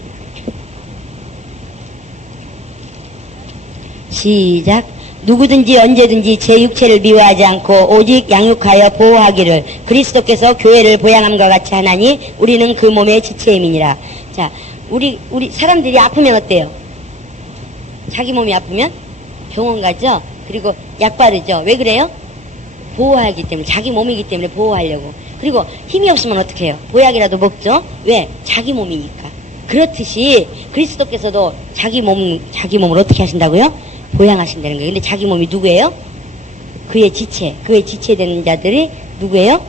시작. 누구든지 언제든지 제 육체를 미워하지 않고 오직 양육하여 보호하기를 그리스도께서 교회를 보양함과 같이 하나니 우리는 그 몸의 지체임이니라. 자, 우리 사람들이 아프면 어때요? 자기 몸이 아프면 병원 가죠. 그리고 약 바르죠. 왜 그래요? 보호하기 때문에. 자기 몸이기 때문에 보호하려고. 그리고 힘이 없으면 어떻게 해요? 보약이라도 먹죠. 왜? 자기 몸이니까. 그렇듯이 그리스도께서도 자기 몸을 어떻게 하신다고요? 보양하신다는 거예요. 근데 자기 몸이 누구예요? 그의 지체되는 자들이 누구예요?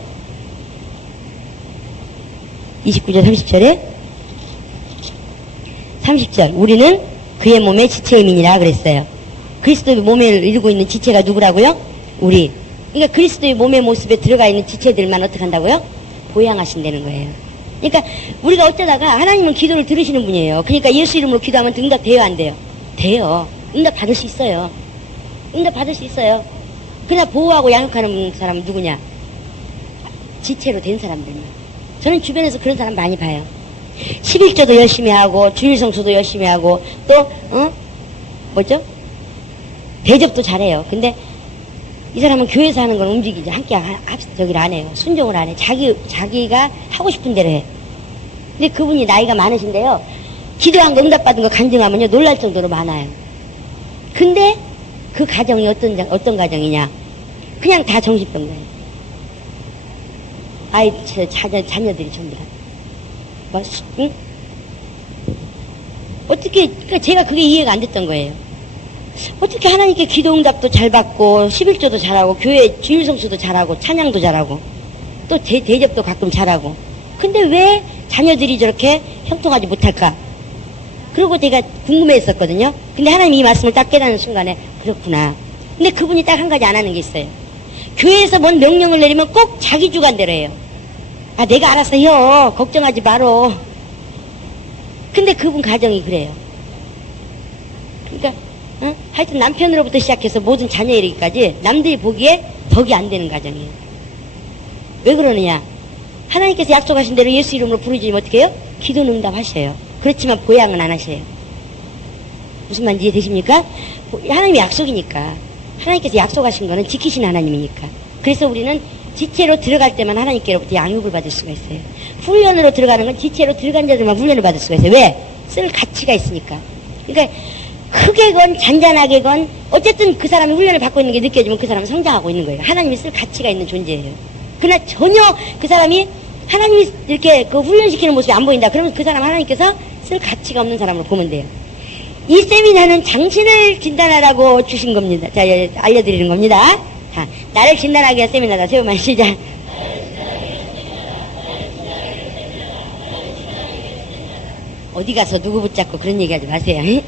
29절 30절에 30절 우리는 그의 몸의 지체임이니라 그랬어요. 그리스도의 몸을 이루고 있는 지체가 누구라고요? 우리. 그러니까 그리스도의 몸의 모습에 들어가 있는 지체들만 어떻게 한다고요? 보양하신다는 거예요. 그러니까 우리가 어쩌다가 하나님은 기도를 들으시는 분이에요. 그러니까 예수 이름으로 기도하면 응답돼요 안 돼요? 돼요. 응답 받을 수 있어요. 응답 받을 수 있어요. 그러나 보호하고 양육하는 사람은 누구냐? 지체로 된 사람들만. 저는 주변에서 그런 사람 많이 봐요. 11조도 열심히 하고 주일성수도 열심히 하고 또 뭐죠? 대접도 잘해요. 근데 이 사람은 교회에서 하는 건 움직이지 함께 저기를 안 해요. 순종을 안 해. 자기가 하고 싶은 대로 해. 근데 그분이 나이가 많으신데요. 기도한 거 응답받은 거 간증하면요 놀랄 정도로 많아요. 근데 그 가정이 어떤 가정이냐? 그냥 다 정신병자예요. 자녀들이 전부 다. 뭐, 응? 어떻게, 그러니까 제가 그게 이해가 안 됐던 거예요. 어떻게 하나님께 기도 응답도 잘 받고, 11조도 잘하고, 교회 주일성수도 잘하고, 찬양도 잘하고, 또 대접도 가끔 잘하고. 근데 왜 자녀들이 저렇게 형통하지 못할까? 그러고 제가 궁금해 했었거든요. 근데 하나님이 이 말씀을 딱 깨닫는 순간에, 그렇구나. 근데 그분이 딱 한 가지 안 하는 게 있어요. 교회에서 뭔 명령을 내리면 꼭 자기 주관대로 해요. 아, 내가 알아서 해요. 걱정하지 말어. 근데 그분 가정이 그래요. 그러니까, 하여튼 남편으로부터 시작해서 모든 자녀 이르기까지 남들이 보기에 덕이 안 되는 가정이에요. 왜 그러느냐? 하나님께서 약속하신 대로 예수 이름으로 부르짖으면 어떻게 해요? 기도는 응답하셔요. 그렇지만 보양은 안 하셔요. 무슨 말인지 이해되십니까? 하나님의 약속이니까. 하나님께서 약속하신 거는 지키신 하나님이니까. 그래서 우리는 지체로 들어갈 때만 하나님께로부터 양육을 받을 수가 있어요. 훈련으로 들어가는 건 지체로 들어간 자들만 훈련을 받을 수가 있어요. 왜? 쓸 가치가 있으니까. 그러니까 크게건 잔잔하게건 어쨌든 그 사람이 훈련을 받고 있는 게 느껴지면 그 사람은 성장하고 있는 거예요. 하나님이 쓸 가치가 있는 존재예요. 그러나 전혀 그 사람이 하나님이 이렇게 그 훈련시키는 모습이 안 보인다. 그러면 그 사람 하나님께서 쓸 가치가 없는 사람으로 보면 돼요. 이 세미나는 당신을 진단하라고 주신 겁니다. 자, 알려드리는 겁니다. 자, 나를 진단하기 위한 세미나다. 세우만 시작. 어디 가서 누구 붙잡고 그런 얘기 하지 마세요.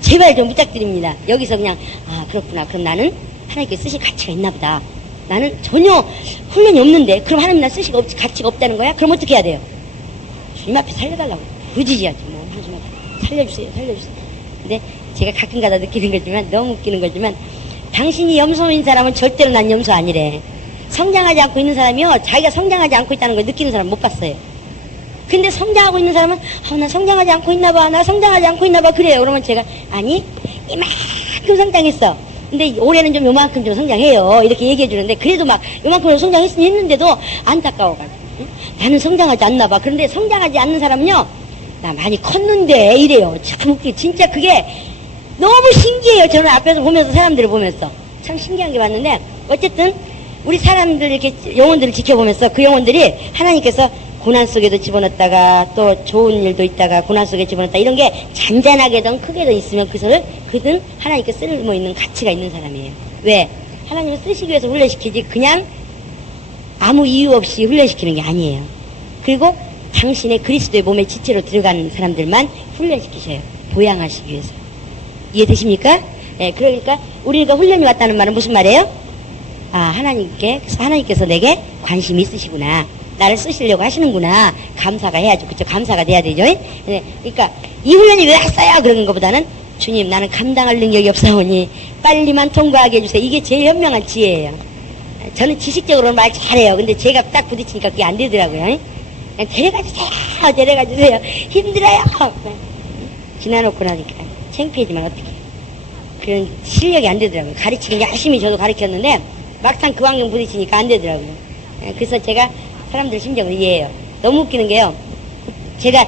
제발 좀 부탁드립니다. 여기서 그냥, 아, 그렇구나. 그럼 나는 하나님께 쓰실 가치가 있나 보다. 나는 전혀 훈련이 없는데, 그럼 하나님 나 쓰실 가치가 없다는 거야? 그럼 어떻게 해야 돼요? 주님 앞에 살려달라고. 부지지하지 뭐. 하지만 살려주세요. 근데 제가 가끔 가다 느끼는 거지만, 너무 웃기는 거지만, 당신이 염소인 사람은 절대로 난 염소 아니래. 성장하지 않고 있는 사람이요, 자기가 성장하지 않고 있다는 걸 느끼는 사람 못 봤어요. 근데 성장하고 있는 사람은, 나 성장하지 않고 있나 봐, 나 성장하지 않고 있나 봐, 그래요. 그러면 제가, 아니, 이만큼 성장했어. 근데 올해는 좀 요만큼 좀 성장해요. 이렇게 얘기해 주는데, 그래도 막 요만큼 성장했으니 했는데도 안타까워가지고. 응? 나는 성장하지 않나 봐. 그런데 성장하지 않는 사람은요, 나 많이 컸는데, 이래요. 참 웃기. 진짜 그게 너무 신기해요. 저는 앞에서 보면서, 사람들을 보면서. 참 신기한 게 봤는데, 어쨌든, 우리 사람들 이렇게 영혼들을 지켜보면서 그 영혼들이 하나님께서 고난 속에도 집어넣었다가 또 좋은 일도 있다가 고난 속에 집어넣었다. 이런 게 잔잔하게든 크게든 있으면 그들은 하나님께 쓸모있는 가치가 있는 사람이에요. 왜? 하나님을 쓰시기 위해서 훈련시키지 그냥 아무 이유 없이 훈련시키는 게 아니에요. 그리고 당신의 그리스도의 몸에 지체로 들어가는 사람들만 훈련시키셔요. 보양하시기 위해서. 이해되십니까? 네, 그러니까 우리가 훈련이 왔다는 말은 무슨 말이에요? 아, 하나님께서 내게 관심이 있으시구나. 나를 쓰시려고 하시는구나. 감사가 해야죠. 그쵸? 감사가 돼야 되죠? 네, 그러니까 이 훈련이 왜 왔어요? 그런 것보다는 주님, 나는 감당할 능력이 없사오니 빨리만 통과하게 해주세요. 이게 제일 현명한 지혜예요. 저는 지식적으로는 말 잘해요. 근데 제가 딱 부딪히니까 그게 안 되더라고요. 그냥 데려가주세요. 힘들어요. 지나놓고 나니까 창피하지만 어떡해. 그런 실력이 안 되더라고요. 가르치긴 열심히 저도 가르쳤는데 막상 그 환경 부딪히니까 안 되더라고요. 그래서 제가 사람들 심정을 이해해요. 너무 웃기는 게요. 제가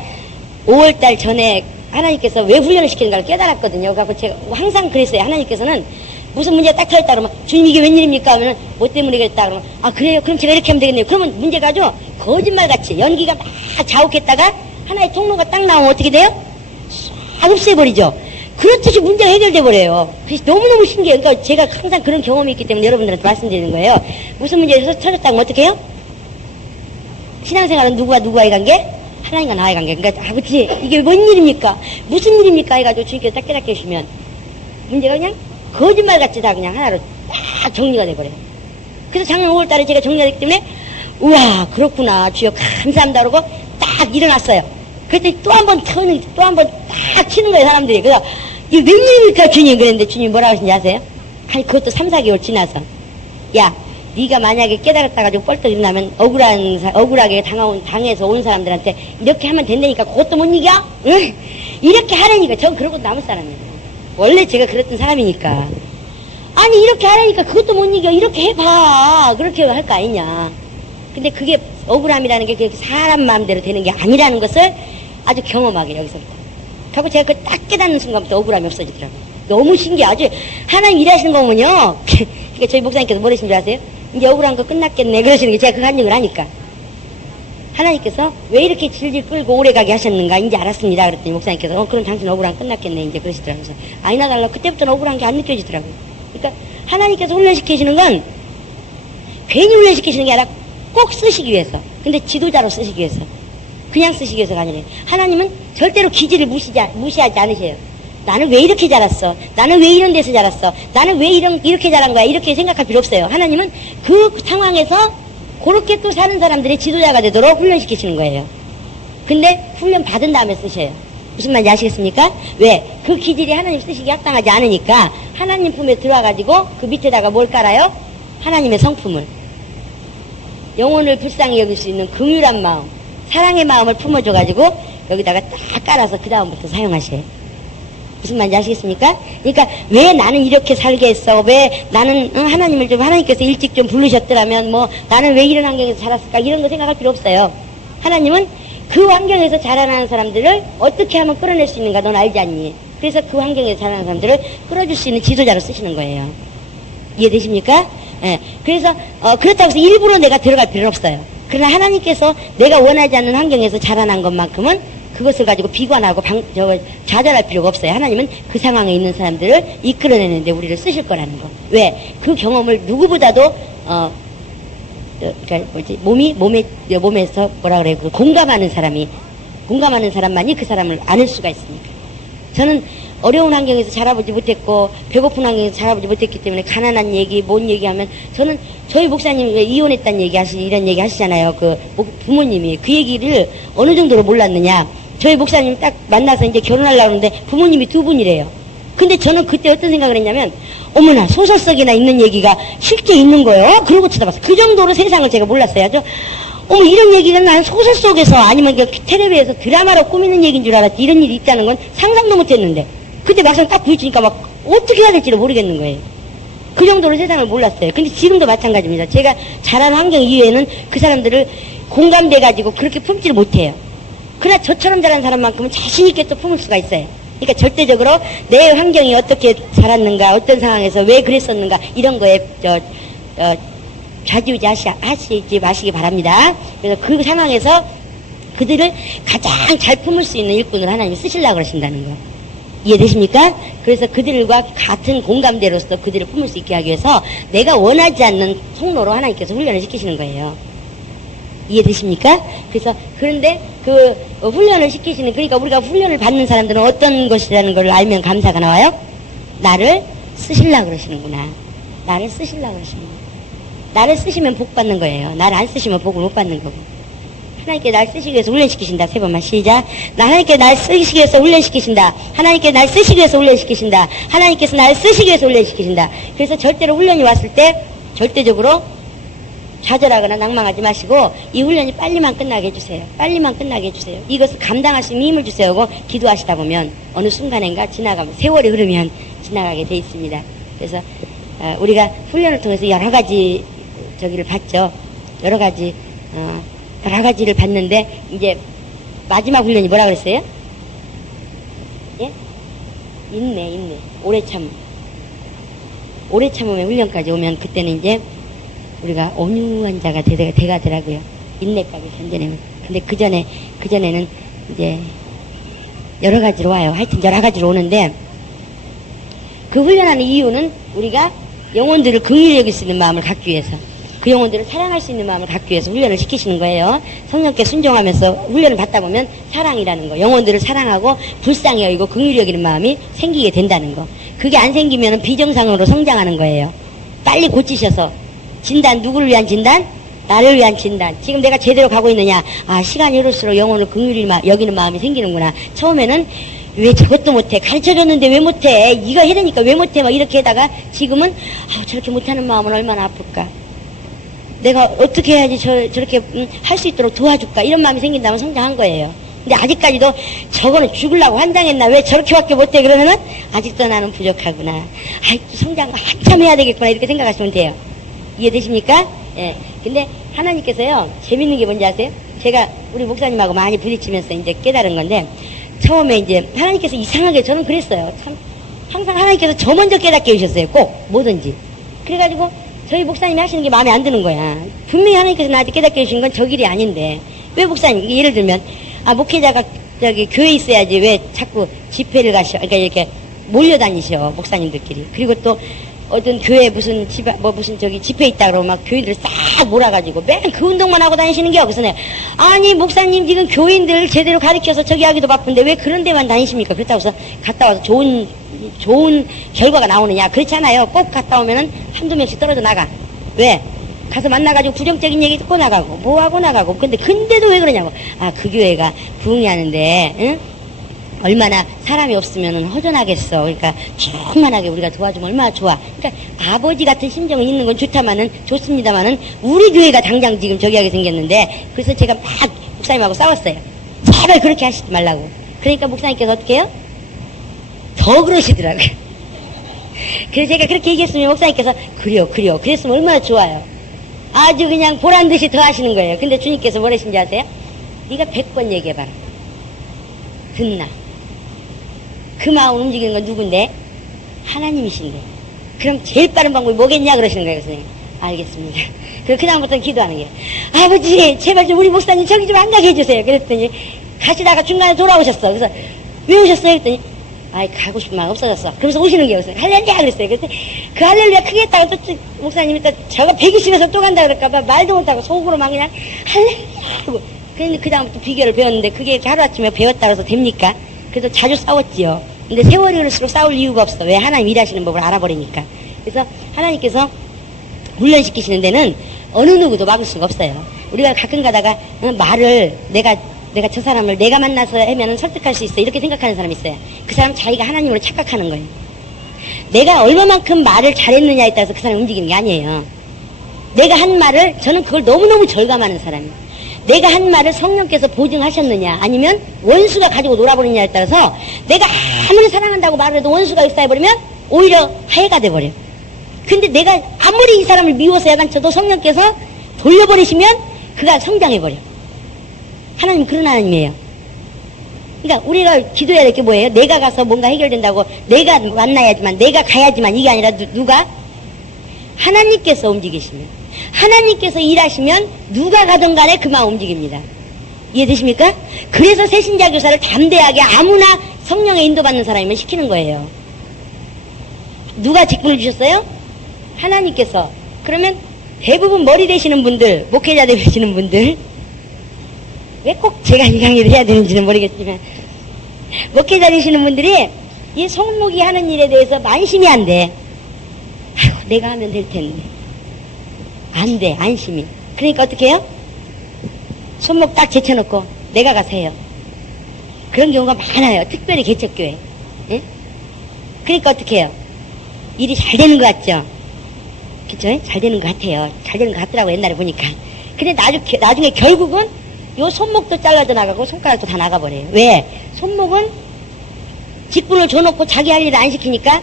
5월달 전에 하나님께서 왜 훈련을 시키는가를 깨달았거든요. 그래서 제가 항상 그랬어요. 하나님께서는 무슨 문제가 딱 터졌다 그러면 주님 이게 웬일입니까? 하면은 뭐 때문에 그랬다 그러면 아 그래요? 그럼 제가 이렇게 하면 되겠네요. 그러면 문제가 아주 거짓말같이 연기가 막 자욱했다가 하나의 통로가 딱 나오면 어떻게 돼요? 싹 없애버리죠. 그렇듯이 문제가 해결돼 버려요. 그래서 너무너무 신기해요. 그러니까 제가 항상 그런 경험이 있기 때문에 여러분들한테 말씀드리는 거예요. 무슨 문제가 터졌다면 어떻게 해요? 신앙생활은 누구와의 관계? 하나님과 나의 관계. 그러니까 아버지 이게 뭔 일입니까? 무슨 일입니까? 해가지고 주님께서 딱 깨닫게 해주시면 문제가 그냥 거짓말같이 다 그냥 하나로 딱 정리가 돼버려요. 그래서 작년 5월달에 제가 정리가 됐기 때문에 우와 그렇구나 주여 감사합니다 그러고 딱 일어났어요. 그랬더니 또 한 번 딱 치는 거예요 사람들이. 그래서 이게 웬일입니까 주님 그랬는데 주님 뭐라고 하신지 아세요? 아니 그것도 3, 4개월 지나서 야 네가 만약에 깨달았다 가지고 뻘떡 일어나면 억울하게 당해서 온 사람들한테 이렇게 하면 된다니까 그것도 못 이겨? 응? 이렇게 하라니까. 전 그러고 남을 사람이에요. 원래 제가 그랬던 사람이니까. 아니 이렇게 하라니까 그것도 못 이겨. 이렇게 해봐. 그렇게 할 거 아니냐. 근데 그게 억울함이라는 게 그게 사람 마음대로 되는 게 아니라는 것을 아주 경험하게 여기서부터. 그리고 제가 그걸 딱 깨닫는 순간부터 억울함이 없어지더라고요. 너무 신기해. 아주 하나님 일하시는 거 보면요. 그러니까 저희 목사님께서 뭐라신 줄 아세요? 이제 억울한 거 끝났겠네. 그러시는 게 제가 그 간증을 하니까. 하나님께서 왜 이렇게 질질 끌고 오래가게 하셨는가 이제 알았습니다. 그랬더니 목사님께서 그럼 당신 억울한 거 끝났겠네. 이제 그러시더라고요. 그래서 아니나 달라 그때부터는 억울한 게 안 느껴지더라고요. 그러니까 하나님께서 훈련시키시는 건 괜히 훈련시키시는 게 아니라 꼭 쓰시기 위해서. 근데 지도자로 쓰시기 위해서. 그냥 쓰시기 위해서가 아니래요. 하나님은 절대로 기질을 무시하지 않으셔요. 나는 왜 이렇게 자랐어? 나는 왜 이런 데서 자랐어? 나는 왜 이렇게 자란 거야? 이렇게 생각할 필요 없어요. 하나님은 그 상황에서 그렇게 또 사는 사람들의 지도자가 되도록 훈련시키시는 거예요. 근데 훈련 받은 다음에 쓰셔요. 무슨 말인지 아시겠습니까? 왜? 그 기질이 하나님 쓰시기 합당하지 않으니까 하나님 품에 들어와가지고 그 밑에다가 뭘 깔아요? 하나님의 성품을. 영혼을 불쌍히 여길 수 있는 긍휼한 마음, 사랑의 마음을 품어줘가지고 여기다가 딱 깔아서 그 다음부터 사용하셔요. 무슨 말인지 아시겠습니까? 그러니까 왜 나는 이렇게 살게 했어? 왜 나는 하나님을 좀 하나님께서 일찍 좀 부르셨더라면 뭐 나는 왜 이런 환경에서 자랐을까? 이런 거 생각할 필요 없어요. 하나님은 그 환경에서 자라나는 사람들을 어떻게 하면 끌어낼 수 있는가 넌 알지 않니? 그래서 그 환경에서 자라나는 사람들을 끌어줄 수 있는 지도자로 쓰시는 거예요. 이해되십니까? 예. 그래서 그렇다고 해서 일부러 내가 들어갈 필요는 없어요. 그러나 하나님께서 내가 원하지 않는 환경에서 자라난 것만큼은 그것을 가지고 비관하고 좌절할 필요가 없어요. 하나님은 그 상황에 있는 사람들을 이끌어내는데 우리를 쓰실 거라는 거. 왜? 그 경험을 누구보다도 그러니까 몸에서 뭐라 그래요? 그 공감하는 사람만이 그 사람을 아는 수가 있으니까. 저는 어려운 환경에서 자라보지 못했고 배고픈 환경에서 자라보지 못했기 때문에 가난한 얘기, 뭔 얘기하면 저는 저희 목사님 왜 이혼했다는 얘기 이런 얘기 하시잖아요. 그 부모님이 그 얘기를 어느 정도로 몰랐느냐. 저희 목사님 딱 만나서 이제 결혼하려고 하는데 부모님이 두 분이래요. 근데 저는 그때 어떤 생각을 했냐면 어머나 소설 속에나 있는 얘기가 실제 있는 거예요. 그러고 쳐다봤어요. 그 정도로 세상을 제가 몰랐어야죠. 어머 이런 얘기가 난 소설 속에서 아니면 텔레비에서 드라마로 꾸미는 얘기인 줄 알았지 이런 일이 있다는 건 상상도 못했는데 그때 막상 딱 부딪히니까 막 어떻게 해야 될지를 모르겠는 거예요. 그 정도로 세상을 몰랐어요. 근데 지금도 마찬가지입니다. 제가 자란 환경 이외에는 그 사람들을 공감돼가지고 그렇게 품지를 못해요. 그러나 저처럼 자란 사람만큼은 자신있게 또 품을 수가 있어요. 그러니까 절대적으로 내 환경이 어떻게 자랐는가, 어떤 상황에서 왜 그랬었는가, 이런 거에, 좌지우지 하시지 마시기 바랍니다. 그래서 그 상황에서 그들을 가장 잘 품을 수 있는 일꾼을 하나님이 쓰시려고 그러신다는 거. 이해되십니까? 그래서 그들과 같은 공감대로서 그들을 품을 수 있게 하기 위해서 내가 원하지 않는 통로로 하나님께서 훈련을 시키시는 거예요. 이해되십니까? 그래서 그런데 그 훈련을 시키시는 그러니까 우리가 훈련을 받는 사람들은 어떤 것이라는 걸 알면 감사가 나와요. 나를 쓰시려고 그러시는구나. 나를 쓰시려고 그러시는구나. 나를 쓰시면 복 받는 거예요. 나를 안 쓰시면 복을 못 받는 거고. 하나님께 날 쓰시기 위해서 훈련시키신다. 세 번만 시작. 하나님께 날 쓰시기 위해서 훈련시키신다. 하나님께 날 쓰시기 위해서 훈련시키신다. 하나님께서 날 쓰시기 위해서 훈련시키신다. 그래서 절대로 훈련이 왔을 때 절대적으로 좌절하거나 낭망하지 마시고 이 훈련이 빨리만 끝나게 해주세요. 빨리만 끝나게 해주세요. 이것을 감당할 수 있는 힘을 주세요 하고 기도하시다 보면 어느 순간인가 지나가면 세월이 흐르면 지나가게 돼 있습니다. 그래서 우리가 훈련을 통해서 여러 가지 저기를 봤죠. 여러 가지를 봤는데 이제 마지막 훈련이 뭐라 그랬어요? 예? 인내. 오래 참으면 훈련까지 오면 그때는 이제 우리가 온유한 자가 돼가더라고요. 인내까지 견뎌내면. 근데 그전에는 이제 여러 가지로 와요. 하여튼 여러 가지로 오는데 그 훈련하는 이유는 우리가 영혼들을 긍휼히 여길 수 있는 마음을 갖기 위해서 그 영혼들을 사랑할 수 있는 마음을 갖기 위해서 훈련을 시키시는 거예요. 성령께 순종하면서 훈련을 받다 보면 사랑이라는 거, 영혼들을 사랑하고 불쌍히 여기고 긍휼히 여기는 마음이 생기게 된다는 거. 그게 안 생기면 비정상으로 성장하는 거예요. 빨리 고치셔서 진단, 누구를 위한 진단? 나를 위한 진단. 지금 내가 제대로 가고 있느냐? 아, 시간이 흐를수록 영혼을 긍휼히 여기는 마음이 생기는구나. 처음에는 왜 저것도 못해? 가르쳐줬는데 왜 못해? 이거 해야 되니까 왜 못해? 막 이렇게 하다가 지금은 저렇게 못하는 마음은 얼마나 아플까? 내가 어떻게 해야지 저렇게 할 수 있도록 도와줄까 이런 마음이 생긴다면 성장한 거예요. 근데 아직까지도 저거는 죽으려고 환장했나 왜 저렇게밖에 못해 그러면은 아직도 나는 부족하구나. 아직도 성장 한참 해야 되겠구나 이렇게 생각하시면 돼요. 이해되십니까? 예. 근데 하나님께서요 재밌는 게 뭔지 아세요? 제가 우리 목사님하고 많이 부딪히면서 이제 깨달은 건데 처음에 이제 하나님께서 이상하게 저는 그랬어요. 참 항상 하나님께서 저 먼저 깨닫게 해주셨어요. 꼭 뭐든지. 그래가지고 저희 목사님이 하시는 게 마음에 안 드는 거야. 분명히 하나님께서 나한테 깨닫게 해주신 건 저 길이 아닌데 왜 목사님 예를 들면 목회자가 저기 교회에 있어야지 왜 자꾸 집회를 가셔 그러니까 이렇게 몰려다니셔 목사님들끼리. 그리고 또 어떤 교회 무슨 무슨 저기 집회 있다 그러고 막 교인들 싹 몰아가지고 맨 그 운동만 하고 다니시는 게 여기서 아니 목사님 지금 교인들 제대로 가르쳐서 저기 하기도 바쁜데 왜 그런 데만 다니십니까? 그렇다고 해서 갔다 와서 좋은 결과가 나오느냐? 그렇잖아요. 꼭 갔다 오면은 한두 명씩 떨어져 나가. 왜? 가서 만나가지고 부정적인 얘기 듣고 나가고 뭐하고 나가고. 근데도 왜 그러냐고. 그 교회가 부흥이 하는데 응? 얼마나 사람이 없으면 허전하겠어. 그러니까 충만하게 우리가 도와주면 얼마나 좋아. 그러니까 아버지 같은 심정이 있는 건 좋습니다만은 우리 교회가 당장 지금 저기 하게 생겼는데 그래서 제가 막 목사님하고 싸웠어요. 제발 그렇게 하시지 말라고. 그러니까 목사님께서 어떻게 해요? 더 그러시더라고요. 그래서 제가 그렇게 얘기했으면 목사님께서 그래요. 그랬으면 얼마나 좋아요. 아주 그냥 보란 듯이 더 하시는 거예요. 근데 주님께서 뭐라신지 아세요? 네가 100번 얘기해봐라. 듣나? 그 마음 움직이는 건 누군데? 하나님이신데. 그럼 제일 빠른 방법이 뭐겠냐 그러시는 거예요. 그래서 알겠습니다. 그리고 그다음부터는 기도하는 거예요. 아버지 제발 좀 우리 목사님 저기 좀 안 가게 해주세요. 그랬더니 가시다가 중간에 돌아오셨어. 그래서 왜 오셨어요? 그랬더니 가고 싶은 마음 없어졌어. 그러면서 오시는 게 없어요. 할렐루야 그랬어요. 그래서 그 할렐루야 크게 했다가 또 목사님이 또 저거 배기 싫어서 또 간다 그럴까봐 말도 못하고 속으로만 그냥 할렐루야 하고. 그런데 그 다음부터 비결을 배웠는데 그게 이렇게 하루아침에 배웠다 그래서 됩니까? 그래서 자주 싸웠지요. 근데 세월이 흐를수록 싸울 이유가 없어. 왜? 하나님 일하시는 법을 알아버리니까. 그래서 하나님께서 훈련시키시는 데는 어느 누구도 막을 수가 없어요. 우리가 가끔 가다가 말을 내가 저 사람을 내가 만나서 하면은 설득할 수 있어 이렇게 생각하는 사람이 있어요. 그 사람 자기가 하나님으로 착각하는 거예요. 내가 얼마만큼 말을 잘했느냐에 따라서 그 사람이 움직이는 게 아니에요. 내가 한 말을 저는 그걸 너무너무 절감하는 사람이에요. 내가 한 말을 성령께서 보증하셨느냐 아니면 원수가 가지고 놀아버리느냐에 따라서 내가 아무리 사랑한다고 말을 해도 원수가 역사해버리면 오히려 하해가 돼버려요. 근데 내가 아무리 이 사람을 미워서 야간쳐도 성령께서 돌려버리시면 그가 성장해버려. 하나님 그런 하나님이에요. 그러니까 우리가 기도해야 될 게 뭐예요? 내가 가서 뭔가 해결된다고 내가 만나야지만 내가 가야지만 이게 아니라 누가? 하나님께서 움직이시면 하나님께서 일하시면 누가 가든 간에 그만 움직입니다. 이해되십니까? 그래서 새신자 교사를 담대하게 아무나 성령에 인도받는 사람이면 시키는 거예요. 누가 직분을 주셨어요? 하나님께서. 그러면 대부분 머리 되시는 분들, 목회자 되시는 분들, 왜 꼭 제가 이 강의를 해야 되는지는 모르겠지만 목회자 되시는 분들이 이 손목이 하는 일에 대해서 만심이 안 돼. 아이고 내가 하면 될 텐데 안 돼. 안심이. 그러니까 어떻게 해요? 손목 딱 제쳐놓고 내가 가서 해요. 그런 경우가 많아요. 특별히 개척교회. 예? 그러니까 어떻게 해요? 일이 잘 되는 것 같죠? 그쵸? 잘 되는 것 같아요. 잘 되는 것 같더라고 옛날에 보니까. 근데 나중에 결국은 요 손목도 잘라져 나가고 손가락도 다 나가버려요. 왜? 손목은 직분을 줘놓고 자기 할 일을 안 시키니까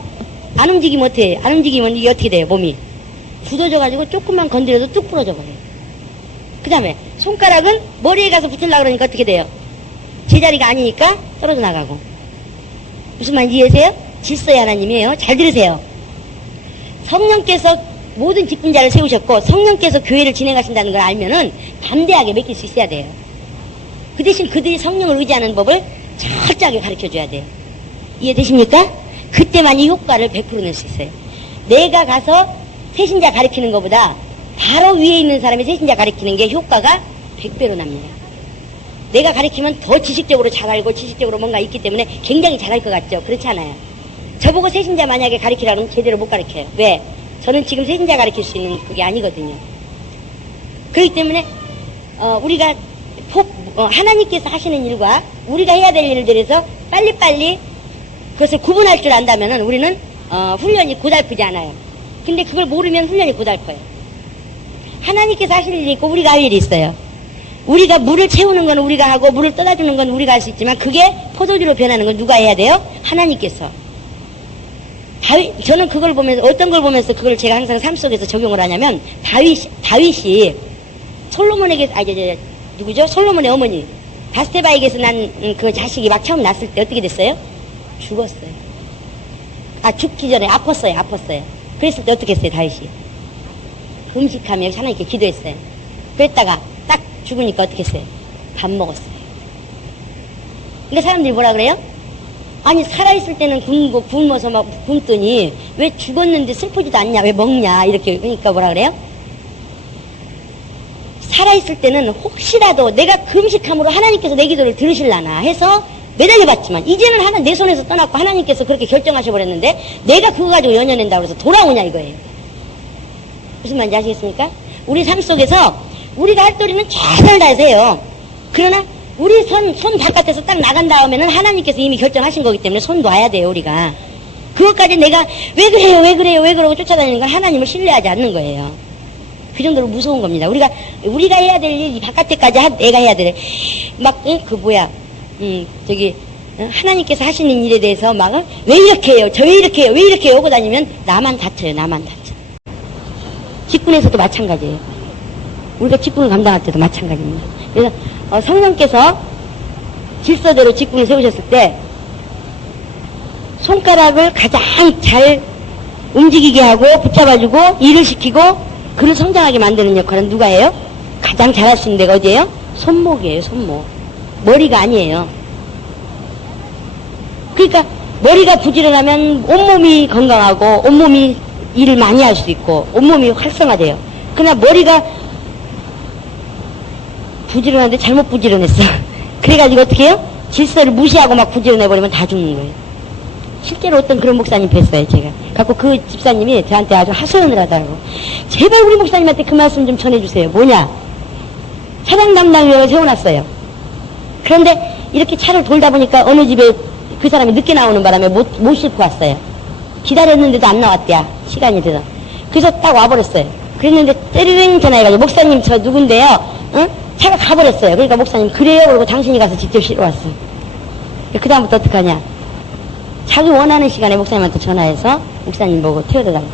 안 움직이면 어떻게 해요? 안 움직이면 이게 어떻게 돼요? 몸이 굳어져가지고 조금만 건드려도 뚝 부러져 버려요. 그 다음에 손가락은 머리에 가서 붙으려고 그러니까 어떻게 돼요? 제자리가 아니니까 떨어져 나가고. 무슨 말인지 이해하세요? 질서의 하나님이에요. 잘 들으세요. 성령께서 모든 직분자를 세우셨고 성령께서 교회를 진행하신다는 걸 알면은 담대하게 맡길 수 있어야 돼요. 그 대신 그들이 성령을 의지하는 법을 철저하게 가르쳐줘야 돼요. 이해되십니까? 그때만이 효과를 100% 낼 수 있어요. 내가 가서 새신자 가르치는 것보다 바로 위에 있는 사람이 새신자 가르치는 게 효과가 100배로 납니다. 내가 가르치면 더 지식적으로 잘 알고 지식적으로 뭔가 있기 때문에 굉장히 잘할 것 같죠? 그렇지 않아요. 저보고 새신자 만약에 가르치라면 제대로 못 가르쳐요. 왜? 저는 지금 새신자 가르칠 수 있는 그게 아니거든요. 그렇기 때문에 우리가 하나님께서 하시는 일과 우리가 해야 될 일들에서 빨리빨리 그것을 구분할 줄 안다면 우리는 훈련이 고달프지 않아요. 근데 그걸 모르면 훈련이 고달퍼요. 하나님께서 하실 일이 있고 우리가 할 일이 있어요. 우리가 물을 채우는 건 우리가 하고 물을 떠다주는 건 우리가 할 수 있지만 그게 포도주로 변하는 건 누가 해야 돼요? 하나님께서. 저는 그걸 보면서 어떤 걸 보면서 그걸 제가 항상 삶 속에서 적용을 하냐면 다윗이 솔로몬에게 누구죠? 솔로몬의 어머니 바스테바에게서 난 그 자식이 막 처음 났을 때 어떻게 됐어요? 죽었어요. 죽기 전에 아팠어요. 그랬을 때 어떻게 했어요? 다윗이 금식하며 하나님께 기도했어요. 그랬다가 딱 죽으니까 어떻게 했어요? 밥 먹었어요. 그러니까 사람들이 뭐라 그래요? 아니 살아있을 때는 굶어서 막 굶더니 왜 죽었는데 슬프지도 않냐, 왜 먹냐, 이렇게. 그러니까 뭐라 그래요? 살아있을 때는 혹시라도 내가 금식함으로 하나님께서 내 기도를 들으실라나 해서 매달려봤지만 이제는 내 손에서 떠났고 하나님께서 그렇게 결정하셔버렸는데 내가 그거 가지고 연연한다고 해서 돌아오냐 이거예요. 무슨 말인지 아시겠습니까? 우리 삶 속에서 우리가 할 도리는 최선을 다해서 해요. 그러나 우리 손 바깥에서 딱 나간 다음에는 하나님께서 이미 결정하신 거기 때문에 손 놔야 돼요. 우리가 그것까지 내가 왜 그래요 그러고 쫓아다니는 건 하나님을 신뢰하지 않는 거예요. 그 정도로 무서운 겁니다. 우리가 해야 될 일, 바깥에까지 내가 해야 될, 하나님께서 하시는 일에 대해서 왜 이렇게 해요? 왜 이렇게 해요? 오고 다니면 나만 다쳐요. 직분에서도 마찬가지예요. 우리가 직분을 감당할 때도 마찬가지입니다. 그래서, 성령께서 질서대로 직분을 세우셨을 때, 손가락을 가장 잘 움직이게 하고, 붙잡아주고, 일을 시키고, 그를 성장하게 만드는 역할은 누가 해요? 가장 잘할 수 있는 데가 어디예요? 손목이에요. 손목. 머리가 아니에요. 그러니까 머리가 부지런하면 온몸이 건강하고 온몸이 일을 많이 할 수 있고 온몸이 활성화돼요. 그러나 머리가 부지런한데 잘못 부지런했어. 그래가지고 어떻게 해요? 질서를 무시하고 막 부지런해버리면 다 죽는 거예요. 실제로 어떤 그런 목사님 뵀어요, 제가. 갖고 그 집사님이 저한테 아주 하소연을 하더라고. 제발 우리 목사님한테 그 말씀 좀 전해주세요. 뭐냐? 차량 담당위원을 세워놨어요. 그런데 이렇게 차를 돌다 보니까 어느 집에 그 사람이 늦게 나오는 바람에 못 싣고 왔어요. 기다렸는데도 안 나왔대야. 시간이 돼서. 그래서 딱 와버렸어요. 그랬는데 때리링 전화해가지고 목사님 저 누군데요? 응? 차가 가버렸어요. 그러니까 목사님 그래요? 그러고 당신이 가서 직접 실어 왔어요. 그 다음부터 어떡하냐? 자기 원하는 시간에 목사님한테 전화해서 목사님 보고 태워다 달라고.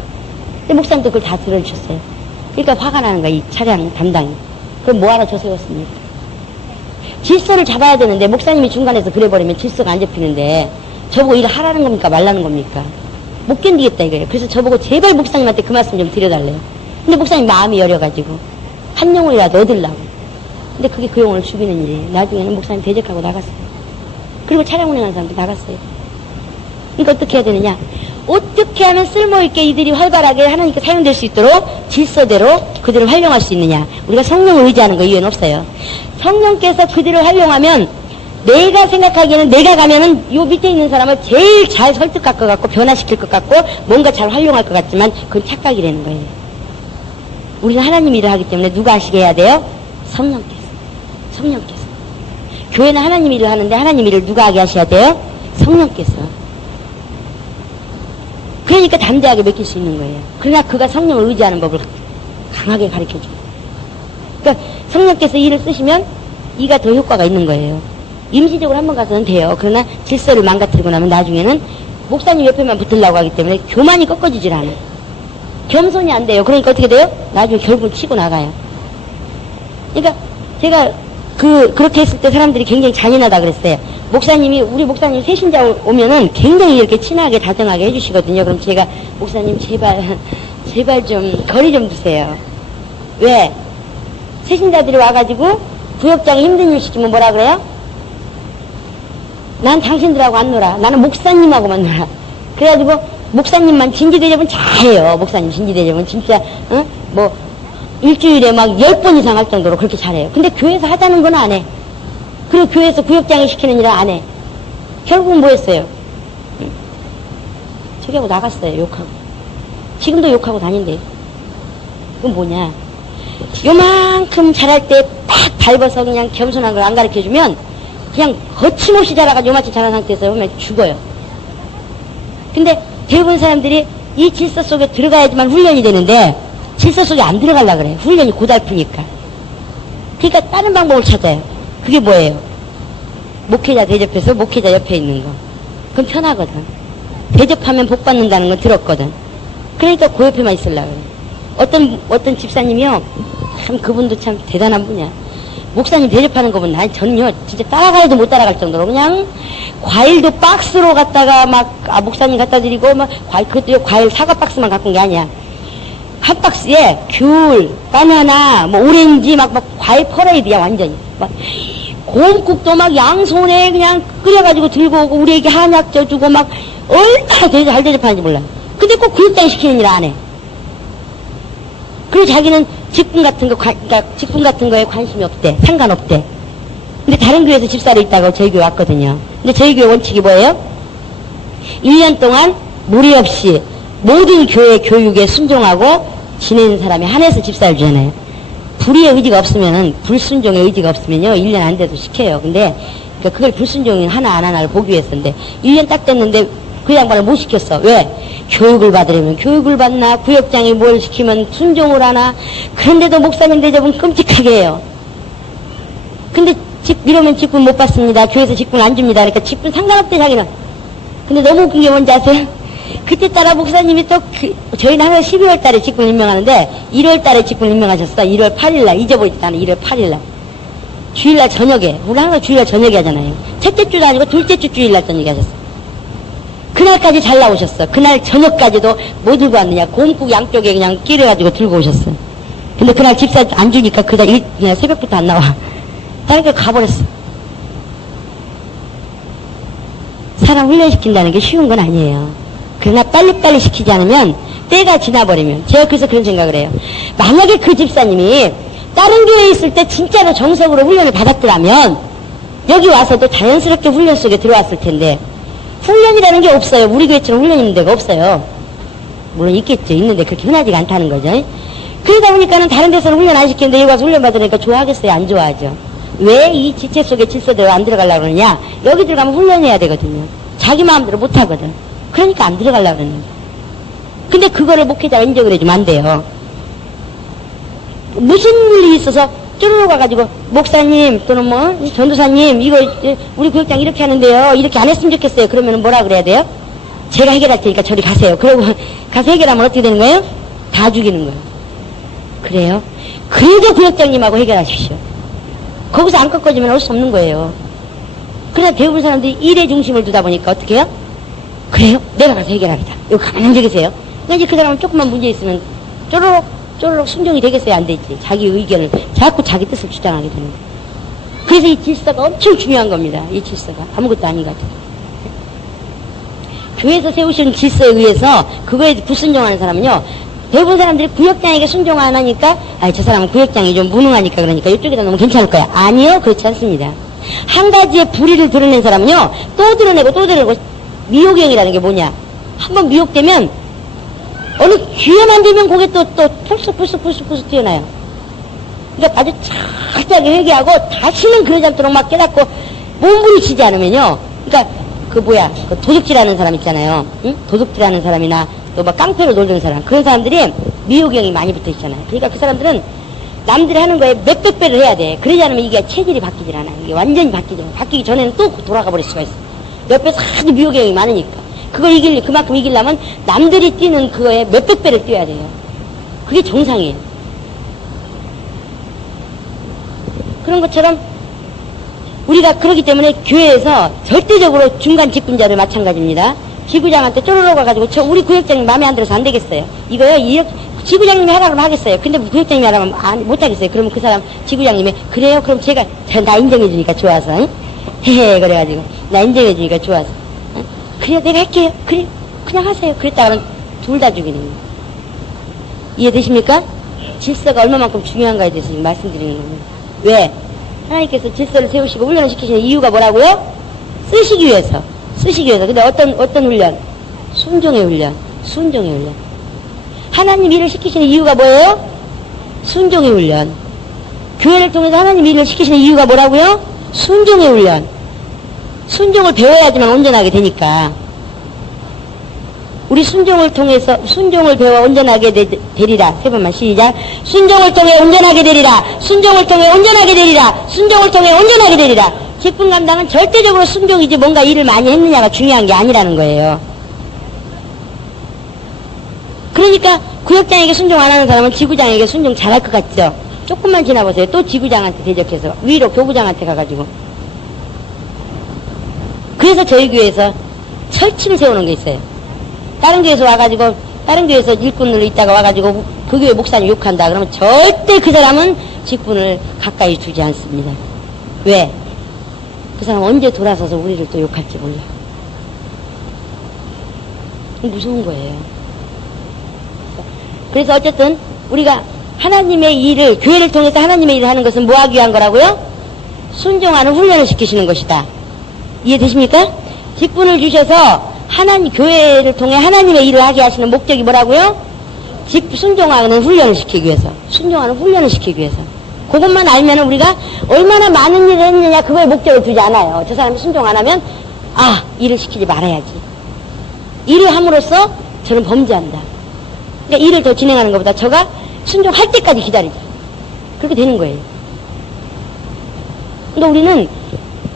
근데 목사님도 그걸 다 들어주셨어요. 그러니까 화가 나는 거야, 이 차량 담당이. 그럼 뭐하러 저 세웠습니까? 질서를 잡아야 되는데 목사님이 중간에서 그래버리면 질서가 안 잡히는데 저보고 일을 하라는 겁니까 말라는 겁니까? 못 견디겠다 이거예요. 그래서 저보고 제발 목사님한테 그 말씀 좀 드려달래요. 근데 목사님 마음이 여려가지고 한 영혼이라도 얻으려고. 근데 그게 그 영혼을 죽이는 일이에요. 나중에는 목사님 대적하고 나갔어요. 그리고 차량 운행하는 사람도 나갔어요. 그러니까 어떻게 해야 되느냐? 어떻게 하면 쓸모있게 이들이 활발하게 하나님께 사용될 수 있도록 질서대로 그들을 활용할 수 있느냐? 우리가 성령을 의지하는 거 이유는 없어요. 성령께서 그들을 활용하면 내가 생각하기에는 내가 가면은 요 밑에 있는 사람을 제일 잘 설득할 것 같고 변화시킬 것 같고 뭔가 잘 활용할 것 같지만 그건 착각이라는 거예요. 우리는 하나님 일을 하기 때문에 누가 하시게 해야 돼요? 성령께서. 교회는 하나님 일을 하는데 하나님 일을 누가 하게 하셔야 돼요? 성령께서. 그러니까 담대하게 맡길 수 있는 거예요. 그러나 그가 성령을 의지하는 법을 강하게 가르쳐줘요. 그러니까 성령께서 일을 쓰시면 이가 더 효과가 있는 거예요. 임시적으로 한번 가서는 돼요. 그러나 질서를 망가뜨리고 나면 나중에는 목사님 옆에만 붙으려고 하기 때문에 교만이 꺾어지질 않아요. 겸손이 안 돼요. 그러니까 어떻게 돼요? 나중에 결국은 치고 나가요. 그러니까 제가 그렇게 했을 때 사람들이 굉장히 잔인하다 그랬어요. 우리 목사님 새신자 오면은 굉장히 이렇게 친하게 다정하게 해주시거든요. 그럼 제가 목사님 제발 좀 거리 좀 두세요. 왜? 새신자들이 와가지고 부역장에 힘든 일 시키면 뭐라 그래요? 난 당신들하고 안 놀아. 나는 목사님하고만 놀아. 그래가지고 목사님만 진지대접은 잘해요. 목사님 진지대접은 진짜 일주일에 막 10번 이상 할 정도로 그렇게 잘해요. 근데 교회에서 하자는 건 안 해. 그리고 교회에서 구역장에 시키는 일은 안 해. 결국은 뭐 했어요? 저기 하고 나갔어요. 욕하고. 지금도 욕하고 다닌대요. 그건 뭐냐? 요만큼 잘할 때 딱 밟아서 그냥 겸손한 걸 안 가르쳐주면 그냥 거침없이 자라가지고 요만큼 자란 상태에서 보면 죽어요. 근데 대부분 사람들이 이 질서 속에 들어가야지만 훈련이 되는데 질서 속에 안 들어가려고 그래요. 훈련이 고달프니까. 그러니까 다른 방법을 찾아요. 그게 뭐예요? 목회자 대접해서 목회자 옆에 있는 거. 그건 편하거든. 대접하면 복 받는다는 건 들었거든. 그러니까 그 옆에만 있으려고 그래요. 어떤 집사님이요. 참 그분도 참 대단한 분이야. 목사님 대접하는 거 보면 저는요 진짜 따라가야도 못 따라갈 정도로 그냥 과일도 박스로 갖다가 막 목사님 갖다 드리고 막 그것도 과일 사과 박스만 갖고 온 게 아니야. 한 박스에 귤, 바나나, 뭐 오렌지 막 과일 퍼레이드야 완전히. 막 곰국도 막 양손에 그냥 끓여가지고 들고 오고 우리에게 한약 쪄주고 막 얼마나 잘 대접하는지 몰라. 근데 꼭 구역장 시키는 일 안 해. 그리고 자기는 직분 같은 그러니까 직분 같은 거에 관심이 없대. 상관없대. 근데 다른 교회에서 집사로 있다고 저희 교회 왔거든요. 근데 저희 교회 원칙이 뭐예요? 1년 동안 무리 없이 모든 교회 교육에 순종하고 지내는 사람이 한해서 집사를 주잖아요. 불의의 의지가 없으면은, 불순종의 의지가 없으면요, 1년 안 돼도 시켜요. 근데, 그러니까 그걸 불순종이 하나 안 하나를 보기 위해서인데, 1년 딱 됐는데 그 양반을 못 시켰어. 왜? 교육을 받으려면 교육을 받나, 구역장이 뭘 시키면 순종을 하나, 그런데도 목사님 대접은 끔찍하게 해요. 근데 이러면 직분 못 받습니다. 교회에서 직분 안 줍니다. 그러니까 직분 상관없대, 자기는. 근데 너무 웃긴 게 뭔지 아세요? 그때 따라 목사님이 또 저희는 항상 12월 달에 직분 임명하는데 1월 달에 직분 임명하셨어. 1월 8일 날. 잊어버리지도 않아. 1월 8일 날. 주일날 저녁에. 우리 항상 주일날 저녁에 하잖아요. 첫째 주도 아니고 둘째 주 주일날 저녁에 하셨어. 그날까지 잘 나오셨어. 그날 저녁까지도 뭐 들고 왔느냐. 곰국 양쪽에 그냥 끼려가지고 들고 오셨어. 근데 그날 집사 안 주니까 그날 새벽부터 안 나와. 다른 걸 가버렸어. 사람 훈련시킨다는 게 쉬운 건 아니에요. 그러나 빨리빨리 시키지 않으면 때가 지나버리면, 제가 그래서 그런 생각을 해요. 만약에 그 집사님이 다른 교회에 있을 때 진짜로 정석으로 훈련을 받았더라면 여기 와서도 자연스럽게 훈련 속에 들어왔을 텐데, 훈련이라는 게 없어요. 우리 교회처럼 훈련 있는 데가 없어요. 물론 있겠죠. 있는데 그렇게 흔하지가 않다는 거죠. 그러다 보니까는 다른 데서는 훈련 안 시키는데 여기 와서 훈련 받으니까 좋아하겠어요? 안 좋아하죠? 왜 이 지체 속에 질서대로 안 들어가려고 그러냐? 여기 들어가면 훈련해야 되거든요. 자기 마음대로 못 하거든. 그러니까 안 들어가려고 그러는 거예요. 근데 그거를 목회자가 인정을 해주면 안 돼요. 무슨 일이 있어서 쪼르르 가가지고 목사님 또는 뭐 전도사님 이거 우리 교육장 이렇게 하는데요. 이렇게 안 했으면 좋겠어요. 그러면 뭐라 그래야 돼요? 제가 해결할 테니까 저리 가세요. 그러고 가서 해결하면 어떻게 되는 거예요? 다 죽이는 거예요. 그래요? 그래도 교육장님하고 해결하십시오. 거기서 안 꺾어지면 올 수 없는 거예요. 그러나 대부분 사람들이 일에 중심을 두다 보니까 어떻게 해요? 그래요? 내가 가서 해결합니다. 여기 가만히 앉아 계세요. 근데 이제 그 사람은 조금만 문제 있으면 쪼르륵 순종이 되겠어요? 안 되지. 자기 의견을, 자꾸 자기 뜻을 주장하게 되는 거예요. 그래서 이 질서가 엄청 중요한 겁니다. 이 질서가. 아무것도 아닌 것 같아요. 교회에서 세우시는 질서에 의해서 그거에 불순종하는 사람은요, 대부분 사람들이 구역장에게 순종 안 하니까, 저 사람은 구역장이 좀 무능하니까 그러니까 이쪽에다 놓으면 괜찮을 거야. 아니요, 그렇지 않습니다. 한 가지의 불의를 드러낸 사람은요, 또 드러내고, 미혹형이라는 게 뭐냐. 한번 미혹되면, 어느 기회만 되면 그게 또 풀쑥 튀어나요. 그러니까 아주 착하게 회개하고, 다시는 그러지 않도록 막 깨닫고, 몸부림치지 않으면요. 그러니까, 그 도둑질하는 사람 있잖아요. 응? 도둑질하는 사람이나, 또 막 깡패로 놀던 사람, 그런 사람들이 미혹형이 많이 붙어 있잖아요. 그러니까 그 사람들은 남들이 하는 거에 몇백 배를 해야 돼. 그러지 않으면 이게 체질이 바뀌질 않아. 이게 완전히 바뀌지 않아. 바뀌기 전에는 또 돌아가 버릴 수가 있어. 옆에 사도 미혹형이 많으니까. 그걸 그만큼 이기려면 남들이 뛰는 그거에 몇백 배를 뛰어야 돼요. 그게 정상이에요. 그런 것처럼 우리가 그러기 때문에 교회에서 절대적으로 중간 직분자들 마찬가지입니다. 지구장한테 쪼르르 가가지고 우리 구역장님 마음에 안 들어서 안 되겠어요. 이거요, 지구장님이 하라 그러면 하겠어요. 근데 구역장님이 하라면 못 하겠어요. 그러면 그 사람 지구장님이 그래요? 그럼 제가 나 인정해주니까 좋아서, 응? 헤헤 그래가지고 나 인정해주니까 좋아서, 응? 그래요, 내가 할게요. 그래, 그냥 하세요. 그랬다가는 둘 다 죽이는 거예요. 이해되십니까? 질서가 얼마만큼 중요한가에 대해서 지금 말씀드리는 겁니다. 왜? 하나님께서 질서를 세우시고 훈련을 시키시는 이유가 뭐라고요? 쓰시기 위해서. 근데 어떤 훈련? 순종의 훈련. 하나님 일을 시키시는 이유가 뭐예요? 순종의 훈련. 교회를 통해서 하나님 일을 시키시는 이유가 뭐라고요? 순종의 훈련. 순종을 배워야지만 온전하게 되니까. 우리 순종을 통해서 순종을 배워 온전하게 되리라. 세 번만 시작. 순종을 통해 온전하게 되리라. 순종을 통해 온전하게 되리라. 순종을 통해 온전하게 되리라. 직분 감당은 절대적으로 순종이지 뭔가 일을 많이 했느냐가 중요한 게 아니라는 거예요. 그러니까 구역장에게 순종 안 하는 사람은 지구장에게 순종 잘할 것 같죠? 조금만 지나보세요. 또 지구장한테 대적해서 위로 교구장한테 가가지고. 그래서 저희 교회에서 철칙을 세우는 게 있어요. 다른 교회에서 와가지고 다른 교회에서 일꾼으로 있다가 와가지고 그 교회 목사님 욕한다 그러면 절대 그 사람은 직분을 가까이 두지 않습니다. 왜? 그 사람 언제 돌아서서 우리를 또 욕할지 몰라. 무서운 거예요. 그래서 어쨌든 우리가 하나님의 일을, 교회를 통해서 하나님의 일을 하는 것은 뭐 하기 위한 거라고요? 순종하는 훈련을 시키시는 것이다. 이해되십니까? 직분을 주셔서 하나님, 교회를 통해 하나님의 일을 하게 하시는 목적이 뭐라고요? 순종하는 훈련을 시키기 위해서. 순종하는 훈련을 시키기 위해서. 그것만 알면 우리가 얼마나 많은 일을 했느냐 그거에 목적을 두지 않아요. 저 사람이 순종 안 하면 일을 시키지 말아야지. 일을 함으로써 저는 범죄한다. 그러니까 일을 더 진행하는 것보다 저가 순종할 때까지 기다리자. 그렇게 되는 거예요. 그러니까 우리는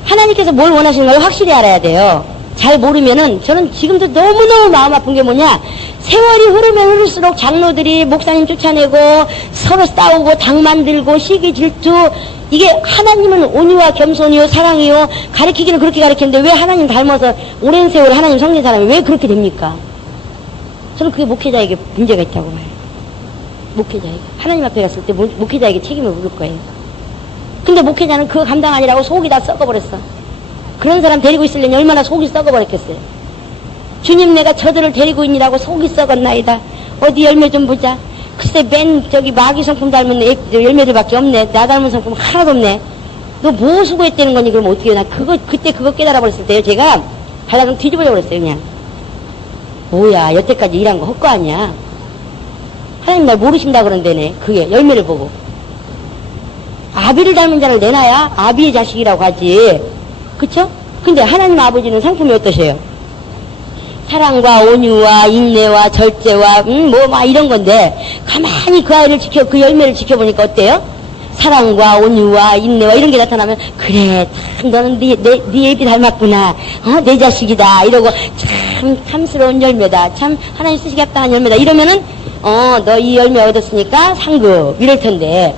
하나님께서 뭘 원하시는 걸 확실히 알아야 돼요. 잘 모르면은 저는 지금도 너무너무 마음 아픈 게 뭐냐, 세월이 흐르면 흐를수록 장로들이 목사님 쫓아내고 서로 싸우고 당 만들고 시기 질투, 이게 하나님은 온유와 겸손이요 사랑이요 가르치기는 그렇게 가르치는데 왜 하나님 닮아서 오랜 세월 하나님 성진 사람이 왜 그렇게 됩니까? 저는 그게 목회자에게 문제가 있다고 봐요. 목회자에게 하나님 앞에 갔을 때 목회자에게 책임을 물을 거예요. 근데 목회자는 그거 감당 아니라고 속이 다 썩어버렸어. 그런 사람 데리고 있으려니 얼마나 속이 썩어버렸겠어요. 주님, 내가 저들을 데리고 있니라고 속이 썩었나이다. 어디 열매 좀 보자. 글쎄 맨 저기 마귀 성품 닮은 열매들밖에 없네. 나 닮은 성품 하나도 없네. 너 뭐 수고했다는 거니? 그럼 어떻게 해? 나 그때 그거 깨달아 버렸을 때요, 제가 발락은 뒤집어져 버렸어요. 그냥 뭐야, 여태까지 일한 거 헛거 아니야. 하나님 날 모르신다 그런데네. 그게 열매를 보고 아비를 닮은 자를 내놔야 아비의 자식이라고 하지. 그쵸? 근데 하나님 아버지는 성품이 어떠세요? 사랑과 온유와 인내와 절제와 막 이런 건데 가만히 그 아이를 그 열매를 지켜보니까 어때요? 사랑과 온유와 인내와 이런 게 나타나면 그래, 참 너는 네 애비 닮았구나, 내 자식이다 이러고 참 탐스러운 열매다, 참 하나님 쓰시겠다 한 열매다 이러면은 너 이 열매 얻었으니까 상급 이럴 텐데,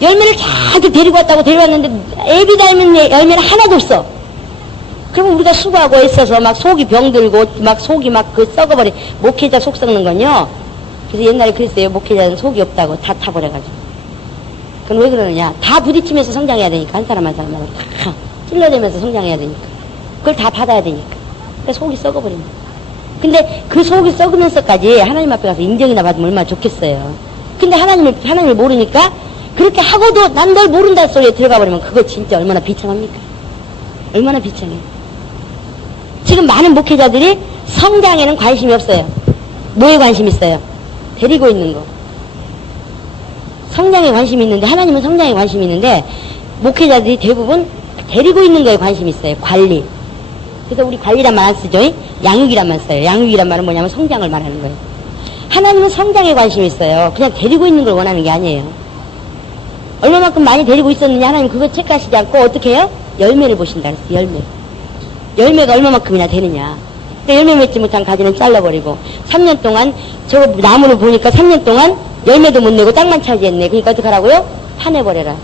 열매를 자꾸 데리고 왔다고 데려왔는데 애비 닮은 열매는 하나도 없어. 그러면 우리가 수고하고 애써서 막 속이 병들고 막 속이 막 썩어버려. 목회자 속 썩는 건요, 그래서 옛날에 그랬어요. 목회자는 속이 없다고 다 타버려가지고. 그건 왜 그러느냐, 다 부딪히면서 성장해야 되니까. 한 사람 한 사람마다 다 찔러대면서 성장해야 되니까. 그걸 다 받아야 되니까. 그러니까 속이 썩어버립니다. 근데 그 속이 썩으면서까지 하나님 앞에 가서 인정이나 받으면 얼마나 좋겠어요. 근데 하나님을 모르니까 그렇게 하고도 난 널 모른다 소리에 들어가 버리면 그거 진짜 얼마나 비참합니까? 얼마나 비참해요. 지금 많은 목회자들이 성장에는 관심이 없어요. 뭐에 관심 있어요? 데리고 있는 거. 성장에 관심이 있는데, 하나님은 성장에 관심이 있는데 목회자들이 대부분 데리고 있는 거에 관심이 있어요. 관리. 그래서 우리 관리란 말 안 쓰죠? 양육이란 말 써요. 양육이란 말은 뭐냐면 성장을 말하는 거예요. 하나님은 성장에 관심이 있어요. 그냥 데리고 있는 걸 원하는 게 아니에요. 얼마만큼 많이 데리고 있었느냐 하나님 그거 체크하시지 않고 어떻게 해요? 열매를 보신다 그랬어요. 열매가 얼마만큼이나 되느냐. 그러니까 열매 맺지 못한 가지는 잘라버리고 3년 동안 저 나무를 보니까 3년 동안 열매도 못 내고 땅만 차지했네. 그러니까 어떻게 하라고요? 파내버려라.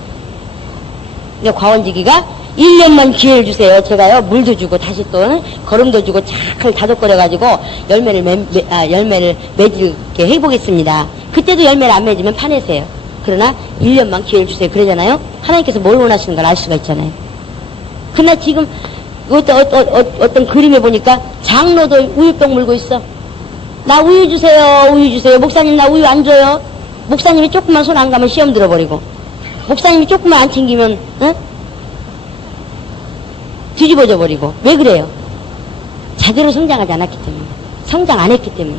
그러니까 과원지기가 1년만 기회를 주세요. 제가요 물도 주고 다시 또 거름도 주고 착을 다독거려가지고 열매를 맺게 해보겠습니다. 그때도 열매를 안 맺으면 파내세요. 그러나 1년만 기회를 주세요. 그러잖아요. 하나님께서 뭘 원하시는 걸 알 수가 있잖아요. 그러나 지금 어떤 그림에 보니까 장로도 우유병 물고 있어. 나 우유 주세요, 우유 주세요. 목사님 나 우유 안 줘요. 목사님이 조금만 손 안 가면 시험 들어버리고, 목사님이 조금만 안 챙기면 뒤집어져 버리고. 왜 그래요? 제대로 성장하지 않았기 때문에, 성장 안 했기 때문에.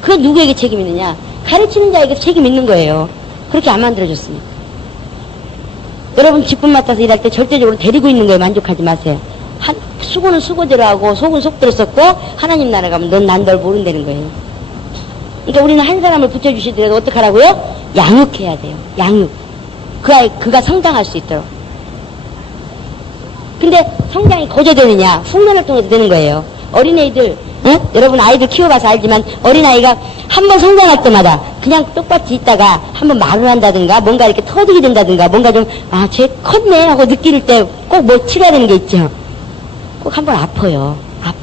그건 누구에게 책임 있느냐? 가르치는 자에게 책임 있는 거예요. 그렇게 안 만들어줬으니까. 여러분 직분 맡아서 일할 때 절대적으로 데리고 있는 거에 만족하지 마세요. 수고는 수고대로 하고 속은 속대로 썼고 하나님 나라 가면 넌 난 널 모른다는 거예요. 그러니까 우리는 한 사람을 붙여주시더라도 어떡하라고요? 양육해야 돼요. 양육. 그가 성장할 수 있도록. 근데 성장이 거저되느냐? 훈련을 통해서 되는 거예요. 어린애들, 응? 여러분 아이들 키워봐서 알지만 어린아이가 한번 성장할 때마다 그냥 똑같이 있다가 한번 말을 한다든가 뭔가 이렇게 터득이 된다든가 뭔가 좀 쟤 컸네 하고 느낄 때 꼭 뭐 치료해야 되는 게 있죠. 꼭 한번 아파요. 아파.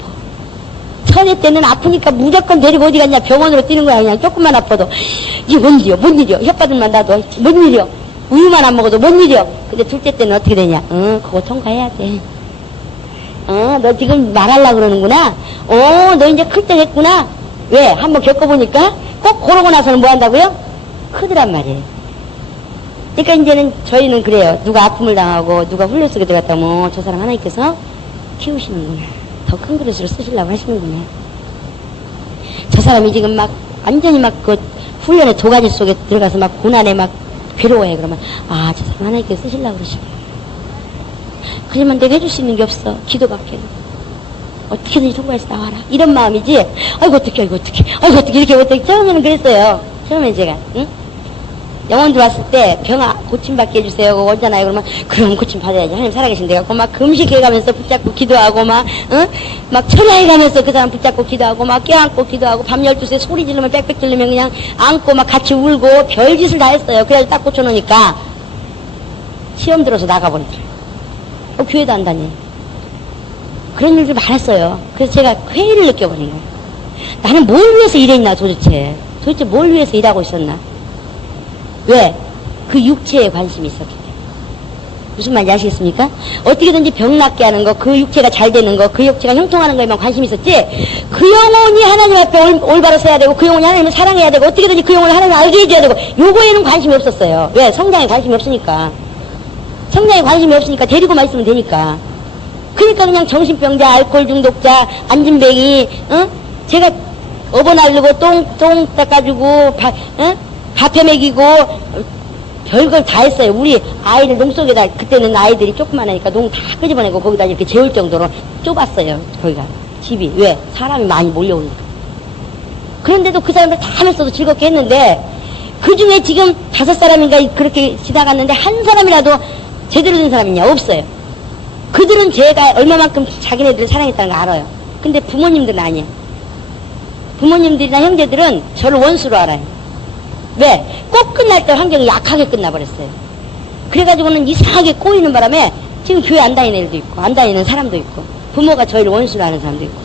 천회 때는 아프니까 무조건 데리고 어디 갔냐 병원으로 뛰는 거야. 그냥 조금만 아파도 이게 뭔 일이요 뭔 일이요 혓바늘만 놔도 뭔 일이요 우유만 안 먹어도 뭔 일이요. 근데 둘째 때는 어떻게 되냐. 그거 통과해야 돼. 너 지금 말하려고 그러는구나. 너 이제 클 때 했구나. 왜? 한번 겪어보니까 꼭 그러고 나서는 뭐 한다고요? 크더란 말이에요. 그러니까 이제는 저희는 그래요. 누가 아픔을 당하고 누가 훈련 속에 들어갔다면 저 사람 하나님께서 키우시는구나. 더 큰 그릇으로 쓰시려고 하시는구나. 저 사람이 지금 막 완전히 막 그 훈련의 도가니 속에 들어가서 막 고난에 막 괴로워해. 그러면 저 사람 하나님께서 쓰시려고 그러시구나. 그러면 내가 해줄 수 있는 게 없어. 기도밖에. 어떻게든지 통과해서 나와라. 이런 마음이지. 아이고 어떡해 이렇게 어떻게. 처음에는 그랬어요. 처음에 제가 응? 영혼 들어왔을 때 병아 고침받게 해주세요. 그거 오잖아요. 그러면 그럼 고침 받아야지. 하나님 살아계신데 갖고 막 금식해가면서 붙잡고 기도하고 막 철야해가면서 그 사람 붙잡고 기도하고 막 껴안고 기도하고 밤 12시에 소리 지르면 빽빽 들리면 그냥 안고 막 같이 울고 별짓을 다 했어요. 그래가지고 딱 꽂혀놓으니까 시험 들어서 나가버리더라고요. 교회도 안 다녀. 그런 일들 많았어요. 그래서 제가 회의를 느껴버린 거예요. 나는 뭘 위해서 일했나 도대체 뭘 위해서 일하고 있었나. 왜? 그 육체에 관심이 있었기 때문에. 무슨 말인지 아시겠습니까? 어떻게든지 병 낫게 하는 거, 그 육체가 잘 되는 거, 그 육체가 형통하는 거에만 관심이 있었지, 그 영혼이 하나님 앞에 올바로 서야 되고, 그 영혼이 하나님을 사랑해야 되고, 어떻게든지 그 영혼을 하나님을 알게 해줘야 되고, 요거에는 관심이 없었어요. 왜? 성장에 관심이 없으니까. 성장에 관심이 없으니까 데리고만 있으면 되니까. 그러니까 그냥 정신병자, 알코올 중독자, 안진뱅이, 제가 업어날르고 똥 닦아주고, 밥해 먹이고 별걸 다 했어요. 우리 아이를 농속에다 그때는 아이들이 조그만하니까 농 다 끄집어내고 거기다 이렇게 재울 정도로 좁았어요. 거기가 집이. 왜? 사람이 많이 몰려오니까. 그런데도 그 사람들 다 하면서도 즐겁게 했는데 그 중에 지금 5사람인가 그렇게 지나갔는데 한 사람이라도 제대로 된 사람이 있냐? 없어요. 그들은 제가 얼마만큼 자기네들을 사랑했다는 거 알아요. 근데 부모님들은 아니야. 부모님들이나 형제들은 저를 원수로 알아요. 왜? 꼭 끝날 때 환경이 약하게 끝나버렸어요. 그래가지고는 이상하게 꼬이는 바람에 지금 교회 안 다니는 애들도 있고 안 다니는 사람도 있고 부모가 저희를 원수로 하는 사람도 있고.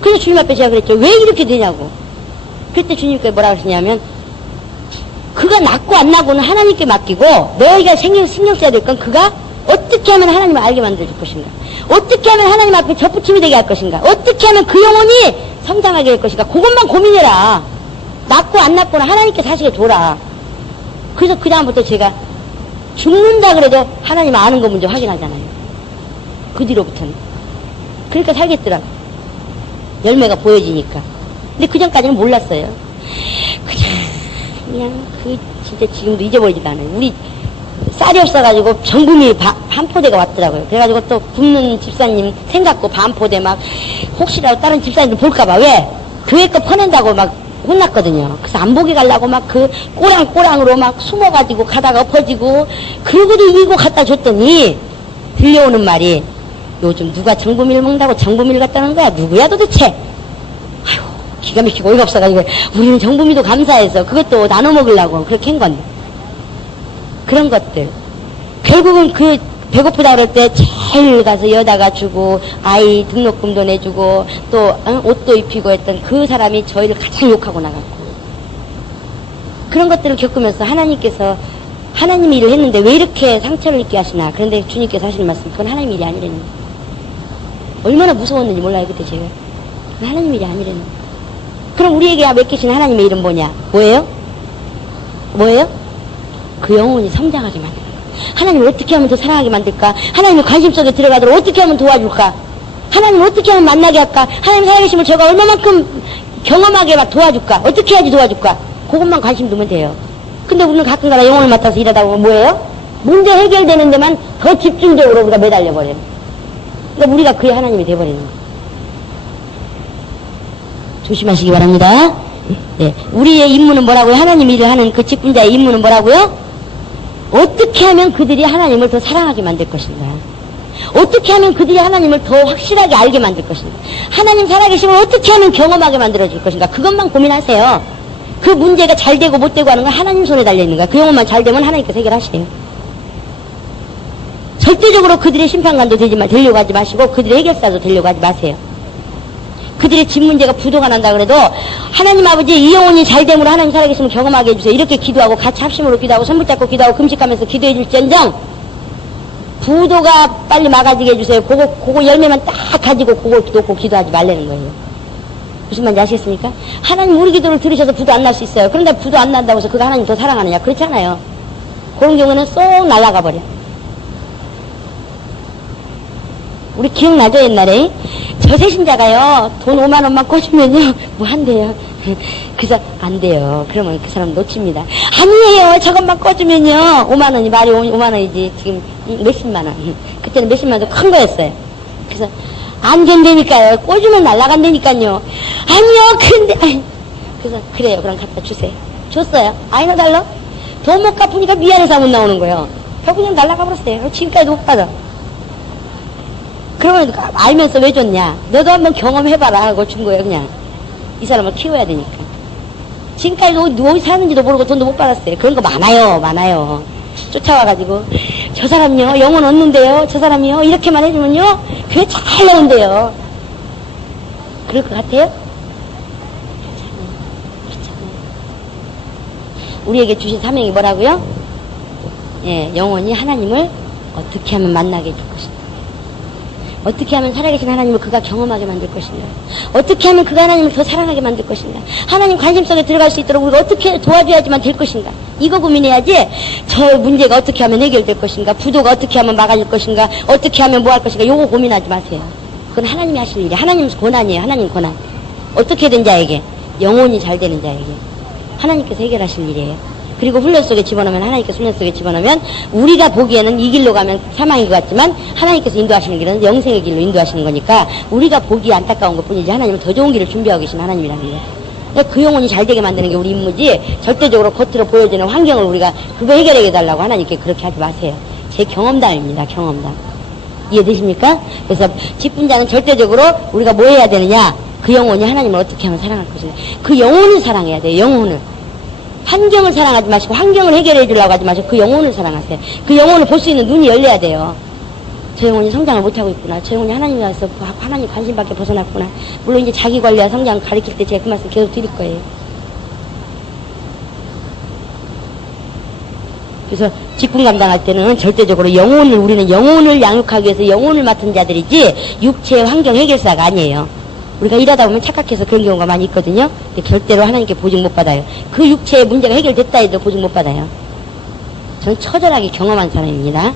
그래서 주님 앞에 제가 그랬죠. 왜 이렇게 되냐고. 그때 주님께 뭐라고 하시냐면 그가 낳고 안 낳고는 하나님께 맡기고 너희가 신경 써야 될 건 그가 어떻게 하면 하나님을 알게 만들어줄 것인가, 어떻게 하면 하나님 앞에 접붙임이 되게 할 것인가, 어떻게 하면 그 영혼이 성장하게 할 것인가, 그것만 고민해라. 낳고 안 낳고는 하나님께 사시게 둬라. 그래서 그 다음부터 제가 죽는다 그래도 하나님 아는 거 먼저 확인하잖아요. 그 뒤로부터는. 그러니까 살겠더라. 열매가 보여지니까. 근데 그 전까지는 몰랐어요. 그냥 진짜 지금도 잊어버리지도 않아요. 우리 쌀이 없어가지고 전구미 한 포대가 왔더라고요. 그래가지고 또 굽는 집사님 생각고 반 포대 막 혹시라도 다른 집사님들 볼까봐. 왜? 교회 거 퍼낸다고 막 혼났거든요. 그래서 안 보게 가려고 막 그 꼬랑꼬랑으로 막 숨어가지고 가다가 엎어지고 그러고도 이기고 갖다 줬더니 들려오는 말이 요즘 누가 정부밀 먹는다고 정부밀 갖다는 거야? 누구야 도대체? 아휴 기가 막히고 어이가 없어가지고 우리는 정부밀도 감사해서 그것도 나눠 먹으려고 그렇게 한 건데 그런 것들 결국은 그 배고프다 그럴 때 제일 가서 여다가 주고 아이 등록금도 내주고 또 옷도 입히고 했던 그 사람이 저희를 가장 욕하고 나갔고 그런 것들을 겪으면서 하나님께서 하나님 일을 했는데 왜 이렇게 상처를 입게 하시나. 그런데 주님께서 하시는 말씀 그건 하나님 일이 아니라는 얼마나 무서웠는지 몰라요 그때 제가. 그건 하나님 일이 아니라는. 그럼 우리에게 맡기신 하나님의 일은 뭐냐? 뭐예요? 그 영혼이 성장하게 만든다. 하나님을 어떻게 하면 더 사랑하게 만들까? 하나님의 관심 속에 들어가도록 어떻게 하면 도와줄까? 하나님을 어떻게 하면 만나게 할까? 하나님 살아계심을 제가 얼마만큼 경험하게 막 도와줄까? 어떻게 해야지 도와줄까? 그것만 관심 두면 돼요. 근데 우리는 가끔가다 영혼을 맡아서 일하다 보면 뭐예요? 문제 해결되는 데만 더 집중적으로 우리가 매달려버려요. 그러니까 우리가 그의 하나님이 돼버리는 거예요. 조심하시기 바랍니다. 네. 우리의 임무는 뭐라고요? 하나님 일을 하는 그 직분자의 임무는 뭐라고요? 어떻게 하면 그들이 하나님을 더 사랑하게 만들 것인가? 어떻게 하면 그들이 하나님을 더 확실하게 알게 만들 것인가? 하나님 살아계심을 어떻게 하면 경험하게 만들어줄 것인가? 그것만 고민하세요. 그 문제가 잘 되고 못 되고 하는 건 하나님 손에 달려있는 거야. 그 영혼만 잘 되면 하나님께서 해결하시래요. 절대적으로 그들의 심판관도 되려고 하지 마시고 그들의 해결사도 되려고 하지 마세요. 그들의 집 문제가 부도가 난다 그래도 하나님 아버지 이 영혼이 잘 됨으로 하나님 살아계시면 경험하게 해주세요. 이렇게 기도하고 같이 합심으로 기도하고 손 붙잡고 기도하고 금식하면서 기도해 줄지언정 부도가 빨리 막아지게 해주세요. 그거 열매만 딱 가지고 그걸 놓고 기도하지 말라는 거예요. 무슨 말인지 아시겠습니까? 하나님 우리 기도를 들으셔서 부도 안 날 수 있어요. 그런데 부도 안 난다고 해서 그가 하나님 더 사랑하느냐? 그렇지 않아요. 그런 경우는 쏙 날아가 버려. 우리 기억나죠? 옛날에 저 세신자가요 돈 5만 원만 꿔주면요 뭐 한대요. 그래서 안 돼요. 그러면 그 사람 놓칩니다. 아니에요. 저것만 꿔주면요 5만 원이 말이 5만 원이지 지금 몇십만 원. 그때는 몇십만 원 큰 거였어요. 그래서 안 된다니까요. 꿔주면 날아간다니까요. 아니요. 근데 그래서 그래요. 그럼 갖다 주세요. 줬어요. 아이나 달러? 돈 못 갚으니까 미안해서 못 나오는 거예요. 결국 그냥 날아가 버렸어요. 지금까지도 못 받아. 그러면 알면서 왜 줬냐? 너도 한번 경험해봐라 하고 준 거예요. 그냥 이 사람을 키워야 되니까. 지금까지 어디 사는지도 모르고 돈도 못 받았어요. 그런 거 많아요. 쫓아와가지고 저 사람이요 영혼 얻는데요 저 사람이요 이렇게만 해주면요 교회 잘 나온대요. 그럴 것 같아요? 그렇잖아요. 우리에게 주신 사명이 뭐라고요? 예, 영혼이 하나님을 어떻게 하면 만나게 해줄 것인가? 어떻게 하면 살아계신 하나님을 그가 경험하게 만들 것인가? 어떻게 하면 그가 하나님을 더 사랑하게 만들 것인가? 하나님 관심 속에 들어갈 수 있도록 우리가 어떻게 도와줘야지만 될 것인가? 이거 고민해야지 저 문제가 어떻게 하면 해결될 것인가? 부도가 어떻게 하면 막아질 것인가? 어떻게 하면 뭐 할 것인가? 요거 고민하지 마세요. 그건 하나님이 하실 일이에요. 하나님 권한이에요. 하나님 권한. 어떻게 된 자에게? 영혼이 잘 되는 자에게. 하나님께서 해결하실 일이에요. 그리고 훈련 속에 집어넣으면 하나님께서 훈련 속에 집어넣으면 우리가 보기에는 이 길로 가면 사망인 것 같지만 하나님께서 인도하시는 길은 영생의 길로 인도하시는 거니까 우리가 보기에 안타까운 것뿐이지 하나님은 더 좋은 길을 준비하고 계신 하나님이라는 거예요. 그 영혼이 잘 되게 만드는 게 우리 임무지 절대적으로 겉으로 보여지는 환경을 우리가 그거 해결해 달라고 하나님께 그렇게 하지 마세요. 제 경험담입니다. 경험담. 이해되십니까? 그래서 직분자는 절대적으로 우리가 뭐 해야 되느냐? 그 영혼이 하나님을 어떻게 하면 사랑할 것인가? 그 영혼을 사랑해야 돼요. 영혼을. 환경을 사랑하지 마시고 환경을 해결해 주려고 하지 마시고 그 영혼을 사랑하세요. 그 영혼을 볼 수 있는 눈이 열려야 돼요. 저 영혼이 성장을 못하고 있구나. 저 영혼이 하나님께서 하나님 관심밖에 벗어났구나. 물론 이제 자기 관리와 성장 가르칠 때 제가 그 말씀 계속 드릴 거예요. 그래서 직분 감당할 때는 절대적으로 영혼을 우리는 영혼을 양육하기 위해서 영혼을 맡은 자들이지 육체의 환경 해결사가 아니에요. 우리가 일하다 보면 착각해서 그런 경우가 많이 있거든요. 근데 절대로 하나님께 보증 못 받아요. 그 육체의 문제가 해결됐다 해도 보증 못 받아요. 저는 처절하게 경험한 사람입니다.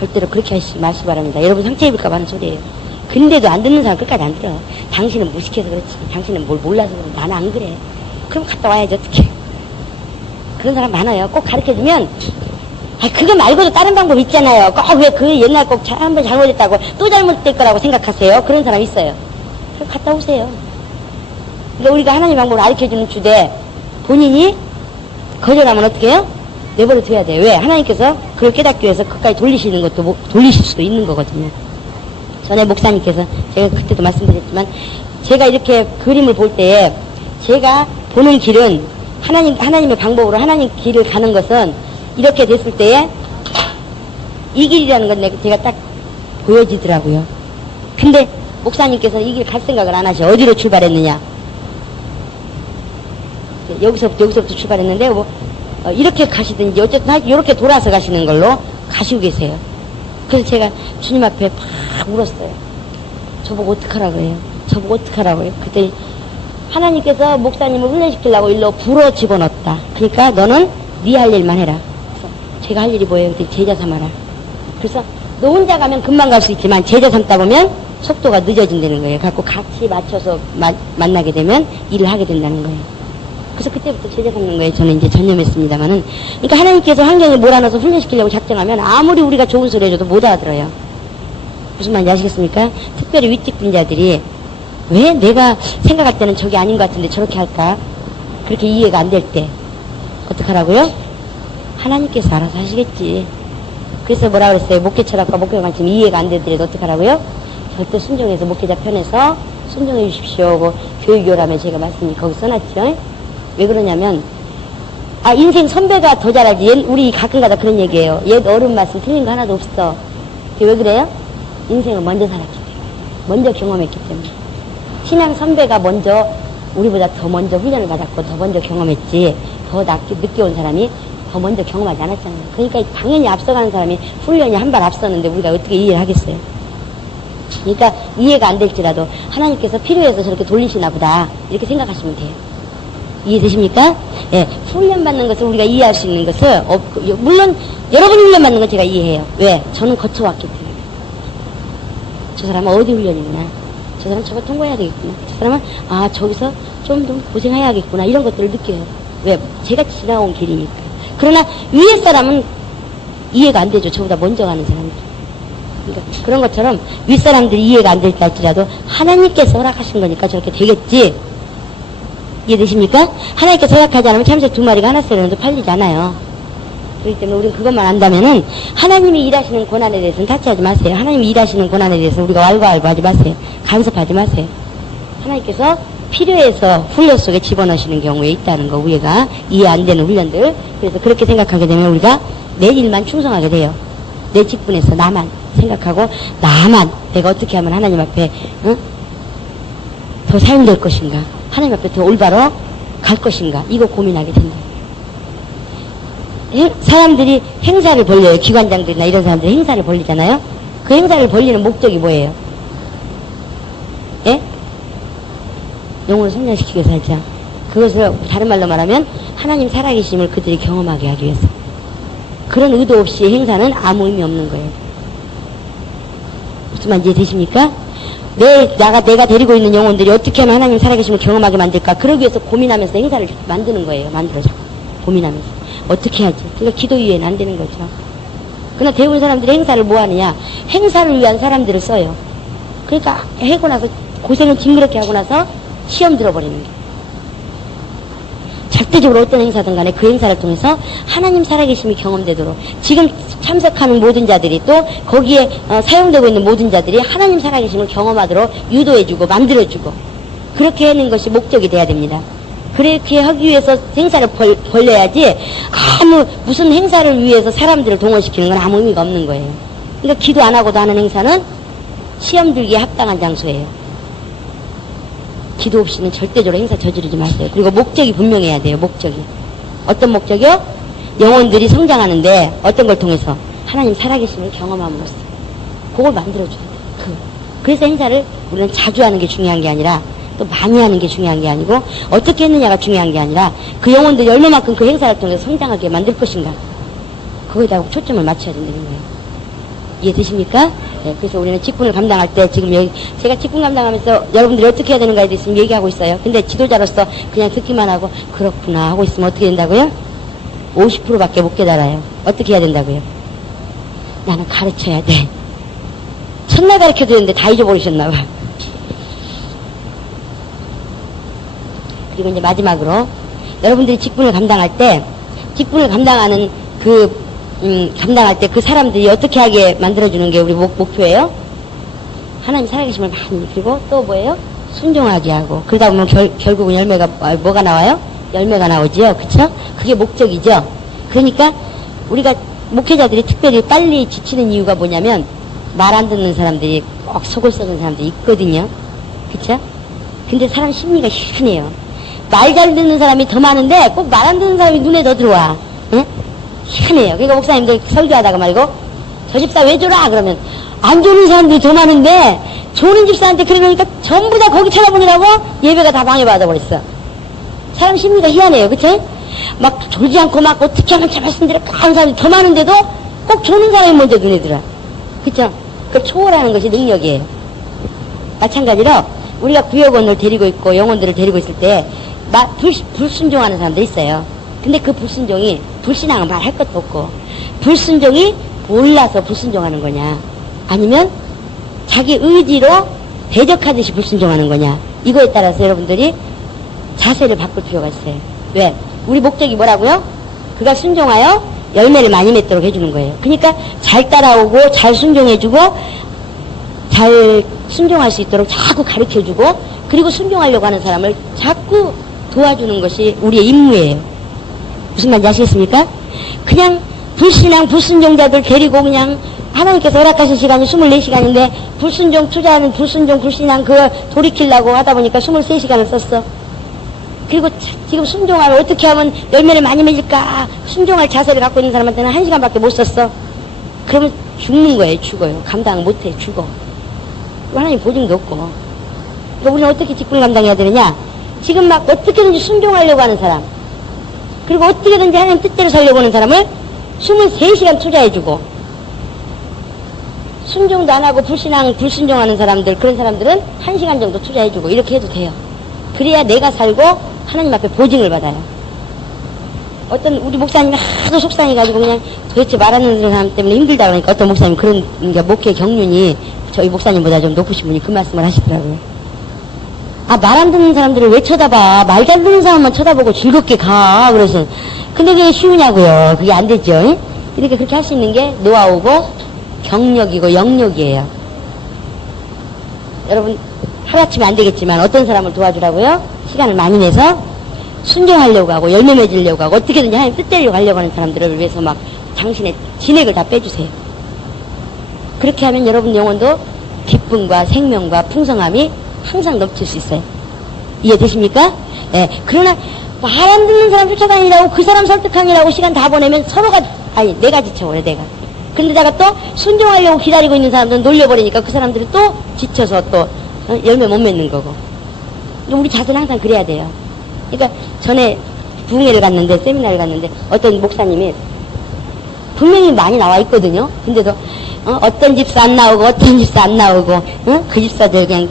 절대로 그렇게 마시기 바랍니다. 여러분 상처 입을까 봐 하는 소리예요. 근데도 안 듣는 사람 끝까지 안 들어. 당신은 무식해서 그렇지. 당신은 뭘 몰라서 그렇지. 나는 안 그래. 그럼 갔다 와야지 어떡해. 그런 사람 많아요. 꼭 가르쳐주면 그거 말고도 다른 방법 있잖아요. 꼭 왜 그 옛날 꼭 한번 잘못했다고 또 잘못될 거라고 생각하세요. 그런 사람 있어요. 갔다 오세요. 그러니까 우리가 하나님 방법을 가르쳐주는 주되 본인이 거절하면 어떻게 해요? 내버려 둬야 돼요. 왜? 하나님께서 그걸 깨닫기 위해서 끝까지 돌리시는 것도 돌리실 수도 있는 거거든요. 전에 목사님께서 제가 그때도 말씀드렸지만 제가 이렇게 그림을 볼 때에 제가 보는 길은 하나님의 방법으로 하나님 길을 가는 것은 이렇게 됐을 때에 이 길이라는 건 제가 딱 보여지더라고요. 근데 목사님께서는 이 길 갈 생각을 안 하셔. 어디로 출발했느냐? 여기서부터 출발했는데, 이렇게 가시든지, 어쨌든 이렇게 돌아서 가시는 걸로 가시고 계세요. 그래서 제가 주님 앞에 팍 울었어요. 저보고 어떡하라고 해요? 저보고 어떡하라고 해요? 그랬더니 하나님께서 목사님을 훈련시키려고 일로 불어 집어넣었다. 그러니까 너는 네 할 일만 해라. 그래서 제가 할 일이 뭐예요? 그랬더니 제자 삼아라. 그래서 너 혼자 가면 금방 갈 수 있지만 제자 삼다 보면 속도가 늦어진다는 거예요. 갖고 같이 맞춰서 만나게 되면 일을 하게 된다는 거예요. 그래서 그때부터 제자 삼는 거에 저는 이제 전념했습니다만은, 그러니까 하나님께서 환경에 몰아넣어서 훈련시키려고 작정하면 아무리 우리가 좋은 소리 해줘도 못 알아들어요. 무슨 말인지 아시겠습니까? 특별히 윗직분자들이 왜 내가 생각할 때는 저게 아닌 것 같은데 저렇게 할까? 그렇게 이해가 안 될 때 어떡하라고요? 하나님께서 알아서 하시겠지. 그래서 뭐라 그랬어요? 목회 철학과 목회 관점 이해가 안 되더라도 어떡하라고요? 절대 순종해서 목회자 편에서 순종해 주십시오. 뭐 교육교라면 제가 말씀이 거기 써놨죠. 왜 그러냐면 인생 선배가 더 잘하지. 우리 가끔가다 그런 얘기예요. 옛 어른 말씀 틀린 거 하나도 없어. 왜 그래요? 인생을 먼저 살았기 때문에, 먼저 경험했기 때문에. 신앙 선배가 먼저 우리보다 더 먼저 훈련을 받았고 더 먼저 경험했지, 더 늦게 온 사람이 더 먼저 경험하지 않았잖아요. 그러니까 당연히 앞서가는 사람이 훈련이 한 발 앞섰는데 우리가 어떻게 이해를 하겠어요? 그러니까 이해가 안 될지라도 하나님께서 필요해서 저렇게 돌리시나 보다 이렇게 생각하시면 돼요. 이해되십니까? 예, 훈련받는 것을 우리가 이해할 수 있는 것을 물론 여러분 훈련받는 건 제가 이해해요. 왜? 저는 거쳐왔기 때문에. 저 사람은 어디 훈련이구나, 저 사람은 저거 통과해야 되겠구나, 저 사람은 저기서 좀 더 고생해야겠구나, 이런 것들을 느껴요. 왜? 제가 지나온 길이니까. 그러나 위에 사람은 이해가 안 되죠. 저보다 먼저 가는 사람들. 그러니까 그런 것처럼 윗사람들이 이해가 안 될지 할지라도 하나님께서 허락하신 거니까 저렇게 되겠지. 이해되십니까? 하나님께서 허락하지 않으면 참새 2마리가 하나씩이라도 팔리지 않아요. 그렇기 때문에 우리는 그것만 안다면은 하나님이 일하시는 고난에 대해서는 타치하지 마세요. 하나님이 일하시는 고난에 대해서 우리가 왈가왈부하지 마세요. 간섭하지 마세요. 하나님께서 필요해서 훈련 속에 집어넣으시는 경우에 있다는 거, 우리가 이해 안 되는 훈련들. 그래서 그렇게 생각하게 되면 우리가 내 일만 충성하게 돼요. 내 직분에서 나만 생각하고 나만 내가 어떻게 하면 하나님 앞에 더 사용될 것인가, 하나님 앞에 더 올바로 갈 것인가, 이거 고민하게 된다. 사람들이 행사를 벌려요. 기관장들이나 이런 사람들이 행사를 벌리잖아요. 그 행사를 벌리는 목적이 뭐예요? 예? 영혼을 성장시키기 위해서 하죠. 그것을 다른 말로 말하면 하나님 살아계심을 그들이 경험하게 하기 위해서. 그런 의도 없이 행사는 아무 의미 없는 거예요. 무슨 말인지 이해되십니까? 내가 데리고 있는 영혼들이 어떻게 하면 하나님 살아계심을 경험하게 만들까, 그러기 위해서 고민하면서 행사를 만드는 거예요. 만들어 자꾸 고민하면서 어떻게 하지. 그러니까 기도 이외에는 안 되는 거죠. 그러나 대부분 사람들이 행사를 뭐 하느냐, 행사를 위한 사람들을 써요. 그러니까 하고 나서 고생을 징그럽게 하고 나서 시험 들어버리는 게. 절대적으로 어떤 행사든 간에 그 행사를 통해서 하나님 살아계심이 경험되도록, 지금 참석하는 모든 자들이 또 거기에 사용되고 있는 모든 자들이 하나님 살아계심을 경험하도록 유도해주고 만들어주고, 그렇게 하는 것이 목적이 돼야 됩니다. 그렇게 하기 위해서 행사를 벌려야지, 무슨 행사를 위해서 사람들을 동원시키는 건 아무 의미가 없는 거예요. 그러니까 기도 안 하고도 하는 행사는 시험 들기에 합당한 장소예요. 기도 없이는 절대적으로 행사 저지르지 마세요. 그리고 목적이 분명해야 돼요. 목적이. 어떤 목적이요? 영혼들이 성장하는데 어떤 걸 통해서? 하나님 살아계심을 경험함으로써. 그걸 만들어줘야 돼요. 그래서 행사를 우리는 자주 하는 게 중요한 게 아니라, 또 많이 하는 게 중요한 게 아니고, 어떻게 했느냐가 중요한 게 아니라, 그 영혼들이 얼마만큼 그 행사를 통해서 성장하게 만들 것인가, 그거에다가 초점을 맞춰야 된다는 거예요. 이해되십니까? 네, 그래서 우리는 직분을 감당할 때, 지금 여기 제가 직분 감당하면서 여러분들이 어떻게 해야 되는가에 대해서 지금 얘기하고 있어요. 근데 지도자로서 그냥 듣기만 하고 그렇구나 하고 있으면 어떻게 된다고요? 50%밖에 못 깨달아요. 어떻게 해야 된다고요? 나는 가르쳐야 돼. 첫날 가르쳐드렸는데 다 잊어버리셨나 봐. 그리고 이제 마지막으로 여러분들이 직분을 감당할 때, 직분을 감당하는 감당할 때 그 사람들이 어떻게 하게 만들어주는 게 우리 목표예요? 하나님 살아계심을 많이, 그리고 또 뭐예요? 순종하게 하고, 그러다 보면 결국은 열매가, 뭐가 나와요? 열매가 나오지요. 그쵸? 그게 목적이죠. 그러니까 우리가 목회자들이 특별히 빨리 지치는 이유가 뭐냐면, 말 안 듣는 사람들이 꼭 속을 썩은 사람들이 있거든요. 그쵸? 근데 사람 심리가 희한해요. 말 잘 듣는 사람이 더 많은데 꼭 말 안 듣는 사람이 눈에 더 들어와. 응? 희한해요. 그러니까 목사님들 설교하다가 말고, 저 집사 왜 줘라 그러면 안 좋은 사람들이 더 많은데 좋은 집사한테 그러니까 전부 다 거기 쳐다보느라고 예배가 다 방해받아 버렸어. 사람 심리가 희한해요. 그쵸? 막 졸지 않고 막 어떻게 하면 제 말씀대로 하는 사람이 더 많은데도 꼭 좋은 사람이 먼저 눈에 들어. 그쵸? 그걸 초월하는 것이 능력이에요. 마찬가지로 우리가 구역원을 데리고 있고 영혼들을 데리고 있을 때 불순종하는 사람도 있어요. 근데 그 불순종이, 불신앙은 말할 것도 없고, 불순종이 몰라서 불순종하는 거냐, 아니면 자기 의지로 대적하듯이 불순종하는 거냐. 이거에 따라서 여러분들이 자세를 바꿀 필요가 있어요. 왜? 우리 목적이 뭐라고요? 그가 순종하여 열매를 많이 맺도록 해주는 거예요. 그러니까 잘 따라오고 잘 순종해주고 잘 순종할 수 있도록 자꾸 가르쳐주고 그리고 순종하려고 하는 사람을 자꾸 도와주는 것이 우리의 임무예요. 무슨 말인지 아시겠습니까? 그냥 불신앙 불순종자들 데리고 그냥 하나님께서 허락하신 시간이 24시간인데 불순종 투자하는 불순종 불신앙 그걸 돌이키려고 하다 보니까 23시간을 썼어. 그리고 지금 순종하면 어떻게 하면 열매를 많이 맺을까 순종할 자세를 갖고 있는 사람한테는 1시간밖에 못 썼어. 그러면 죽는 거예요. 죽어요. 감당 못해. 죽어. 하나님 보증도 없고. 그러니까 우리는 어떻게 직분 감당해야 되느냐. 지금 막 어떻게든지 순종하려고 하는 사람 그리고 어떻게든지 하나님 뜻대로 살려고 하는 사람을 23시간 투자해주고 순종도 안 하고 불신앙 불순종하는 사람들 그런 사람들은 1시간 정도 투자해주고 이렇게 해도 돼요. 그래야 내가 살고 하나님 앞에 보증을 받아요. 어떤 우리 목사님이 하도 속상해가지고 그냥 도대체 말하는 사람 때문에 힘들다 그러니까 어떤 목사님 그런 게 목회 경륜이 저희 목사님보다 좀 높으신 분이 그 말씀을 하시더라고요. 아, 말 안 듣는 사람들을 왜 쳐다봐? 말 잘 듣는 사람만 쳐다보고 즐겁게 가. 그래서 근데 그게 쉬우냐고요. 그게 안 되죠. 이렇게 그렇게 할 수 있는 게 노하우고 경력이고 영역이에요. 여러분 하루아침에 안 되겠지만 어떤 사람을 도와주라고요? 시간을 많이 내서 순종하려고 하고 열매 맺으려고 하고 어떻게든지 하나님 뜻대로 가려고 하는 사람들을 위해서 막 당신의 진액을 다 빼주세요. 그렇게 하면 여러분 영혼도 기쁨과 생명과 풍성함이 항상 넘칠 수 있어요. 이해되십니까? 네. 그러나 말 안 듣는 사람 쫓아다니라고 그 사람 설득하느라고 시간 다 보내면 서로가 아니 내가 지쳐버려 내가. 근데다가 또 순종하려고 기다리고 있는 사람들은 놀려버리니까 그 사람들이 또 지쳐서 또 열매 못 맺는 거고. 우리 자세는 항상 그래야 돼요. 그러니까 전에 부흥회를 갔는데 세미나를 갔는데 어떤 목사님이 분명히 많이 나와 있거든요. 근데도 어떤 집사 안 나오고 어떤 집사 안 나오고 그 집사들 그냥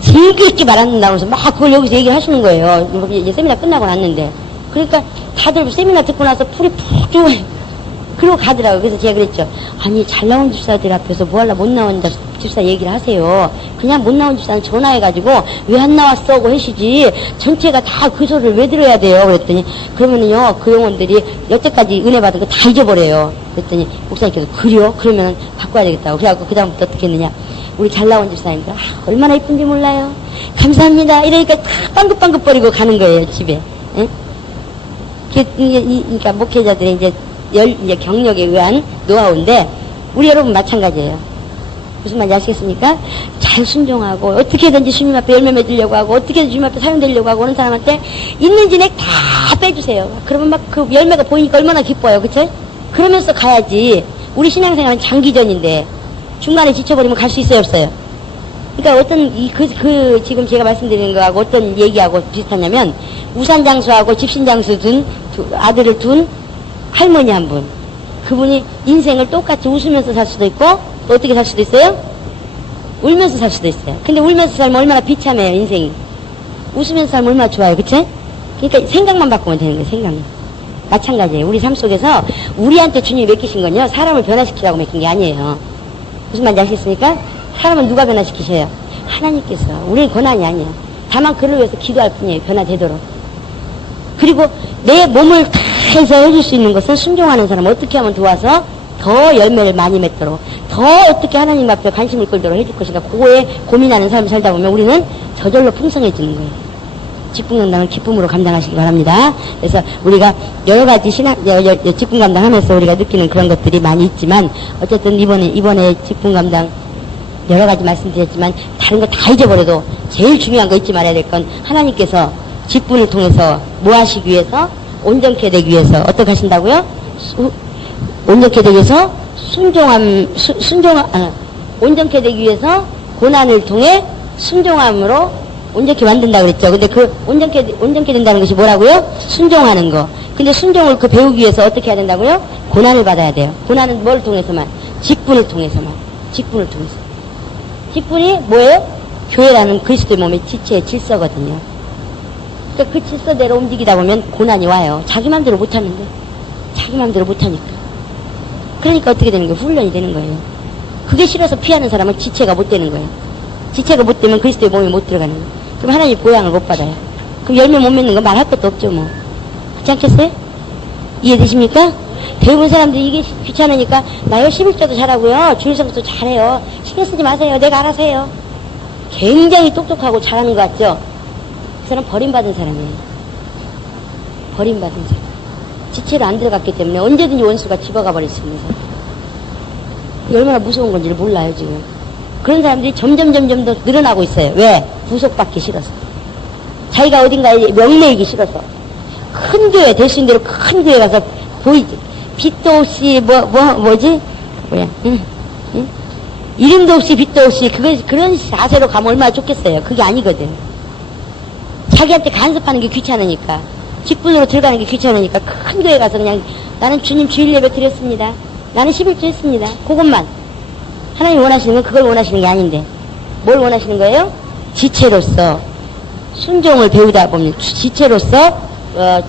즐겁게 말한다고 해서 막 그걸 여기서 얘기를 하시는 거예요. 이제 세미나 끝나고 났는데 그러니까 다들 세미나 듣고 나서 풀이 푹 죽어요. 그러고 가더라고요. 그래서 제가 그랬죠. 아니 잘 나온 집사들 앞에서 뭐하려 못 나온 집사 얘기를 하세요. 그냥 못 나온 집사는 전화해가지고 왜 안 나왔어 하고 하시지 전체가 다 그 소리를 왜 들어야 돼요. 그랬더니 그러면은요 그 영혼들이 여태까지 은혜 받은 거 다 잊어버려요. 그랬더니 목사님께서 그래요? 그러면 바꿔야 되겠다고. 그래갖고 그 다음부터 어떻게 했느냐. 우리 잘 나온 집사님들 얼마나 이쁜지 몰라요. 감사합니다. 이러니까 다 빵긋빵긋거리고 가는 거예요 집에. 예? 그러니까 목회자들이 이제 경력에 의한 노하우인데 우리 여러분 마찬가지예요. 무슨 말인지 아시겠습니까? 잘 순종하고 어떻게든지 주님 앞에 열매 맺으려고 하고 어떻게든지 주님 앞에 사용되려고 하고 하는 사람한테 있는 진액 다 빼주세요. 그러면 막 그 열매가 보이니까 얼마나 기뻐요. 그쵸? 그러면서 가야지. 우리 신앙생활은 장기전인데 중간에 지쳐버리면 갈 수 있어요 없어요? 그러니까 어떤 지금 제가 말씀드리는 거하고 어떤 얘기하고 비슷하냐면 우산장수하고 집신장수 둔 아들을 둔 할머니 한 분. 그분이 인생을 똑같이 웃으면서 살 수도 있고 또 어떻게 살 수도 있어요? 울면서 살 수도 있어요. 근데 울면서 살면 얼마나 비참해요 인생이. 웃으면서 살면 얼마나 좋아요. 그치? 그러니까 생각만 바꾸면 되는 거예요. 생각만. 마찬가지예요. 우리 삶 속에서 우리한테 주님이 맡기신 건요 사람을 변화시키라고 맡긴 게 아니에요. 무슨 말인지 아시겠습니까? 사람은 누가 변화시키셔요? 하나님께서. 우리는 권한이 아니에요. 다만 그를 위해서 기도할 뿐이에요. 변화되도록. 그리고 내 몸을 다 해서 해줄 수 있는 것은 순종하는 사람 어떻게 하면 도와서 더 열매를 많이 맺도록 더 어떻게 하나님 앞에 관심을 끌도록 해줄 것인가 그거에 고민하는 삶을 살다 보면 우리는 저절로 풍성해지는 거예요. 직분감당을 기쁨으로 감당하시기 바랍니다. 그래서 우리가 여러 가지 직분감당하면서 우리가 느끼는 그런 것들이 많이 있지만 어쨌든 이번에 직분감당 여러 가지 말씀드렸지만 다른 거 다 잊어버려도 제일 중요한 거 잊지 말아야 될 건 하나님께서 직분을 통해서 뭐 하시기 위해서 온전케 되기 위해서 어떻게 하신다고요? 온전케 되기 위해서 온전케 되기 위해서 고난을 통해 순종함으로 온전케 만든다 그랬죠. 근데 그 온전케 된다는 것이 뭐라고요? 순종하는 거. 근데 순종을 배우기 위해서 어떻게 해야 된다고요? 고난을 받아야 돼요. 고난은 뭘 통해서만? 직분을 통해서만. 직분을 통해서. 직분이 뭐예요? 교회라는 그리스도의 몸의 지체의 질서거든요. 그러니까 그 질서대로 움직이다 보면 고난이 와요. 자기 맘대로 못하는데. 자기 맘대로 못하니까. 그러니까 어떻게 되는 거예요? 훈련이 되는 거예요. 그게 싫어서 피하는 사람은 지체가 못 되는 거예요. 지체가 못 되면 그리스도의 몸에 못 들어가는 거예요. 그럼 하나님 보양을 못 받아요. 그럼 열매 못 맺는 거 말할 것도 없죠, 뭐. 그렇지 않겠어요? 이해되십니까? 대부분 사람들이 이게 귀찮으니까, 나요 11조도 잘하고요, 주일성도 잘해요. 신경 쓰지 마세요. 내가 알아서 해요. 굉장히 똑똑하고 잘하는 것 같죠? 그 사람 버림받은 사람이에요. 버림받은 사람. 지체로 안 들어갔기 때문에 언제든지 원수가 집어가 버릴 수 있는 사람. 얼마나 무서운 건지를 몰라요, 지금. 그런 사람들이 점점 더 늘어나고 있어요. 왜? 구속받기 싫어서. 자기가 어딘가에 명예이기 싫어서. 큰 교회, 될 수 있는 대로 큰 교회 가서 보이지. 빛도 없이, 뭐지? 응? 이름도 없이, 빛도 없이, 그런 자세로 가면 얼마나 좋겠어요. 그게 아니거든. 자기한테 간섭하는 게 귀찮으니까. 직분으로 들어가는 게 귀찮으니까 큰 교회 가서 그냥 나는 주님 주일 예배 드렸습니다. 나는 11조 했습니다. 그것만. 하나님 원하시는 건 그걸 원하시는 게 아닌데. 뭘 원하시는 거예요? 지체로서 순종을 배우다 보면, 지체로서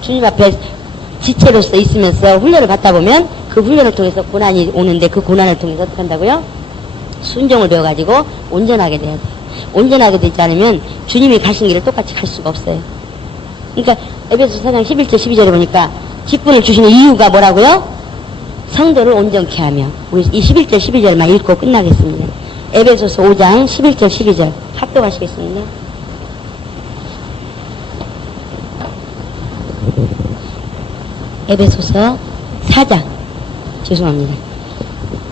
주님 앞에 지체로서 있으면서 훈련을 받다 보면 그 훈련을 통해서 고난이 오는데, 그 고난을 통해서 어떻게 한다고요? 순종을 배워가지고 온전하게 돼야 돼요. 온전하게 되지 않으면 주님이 가신 길을 똑같이 갈 수가 없어요. 그러니까 에베소서 4장 11절 12절에 보니까 직분을 주시는 이유가 뭐라고요? 성도를 온전케 하며. 우리 이 11절 12절만 읽고 끝나겠습니다. 에베소서 5장 11절 12절 합독하시겠습니다. 에베소서 4장, 죄송합니다.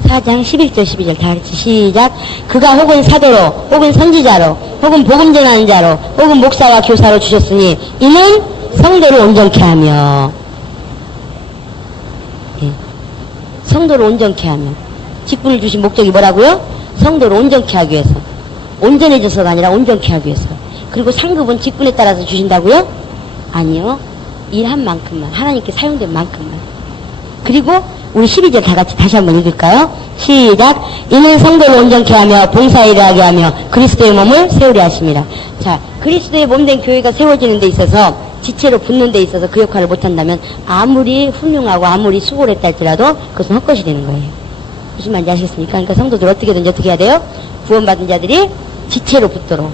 4장 11절 12절 다 같이 시작. 그가 혹은 사도로, 혹은 선지자로, 혹은 복음 전하는 자로, 혹은 목사와 교사로 주셨으니 이는 성도를 온전케 하며. 예. 성도를 온전케 하며. 직분을 주신 목적이 뭐라고요? 성도를 온전케 하기 위해서. 온전해져서가 아니라 온전케 하기 위해서. 그리고 상급은 직분에 따라서 주신다고요? 아니요. 일한 만큼만, 하나님께 사용된 만큼만. 그리고 우리 12절 다 같이 다시 한번 읽을까요? 시작. 이는 성도를 온전케 하며 봉사일을 하게 하며 그리스도의 몸을 세우려 하십니다. 자, 그리스도의 몸된 교회가 세워지는 데 있어서, 지체로 붙는 데 있어서 그 역할을 못한다면 아무리 훌륭하고 아무리 수고를 했다 할지라도 그것은 헛것이 되는 거예요. 무슨 말인지 아시겠습니까? 그러니까 성도들 어떻게든지 어떻게 해야 돼요? 구원받은 자들이 지체로 붙도록.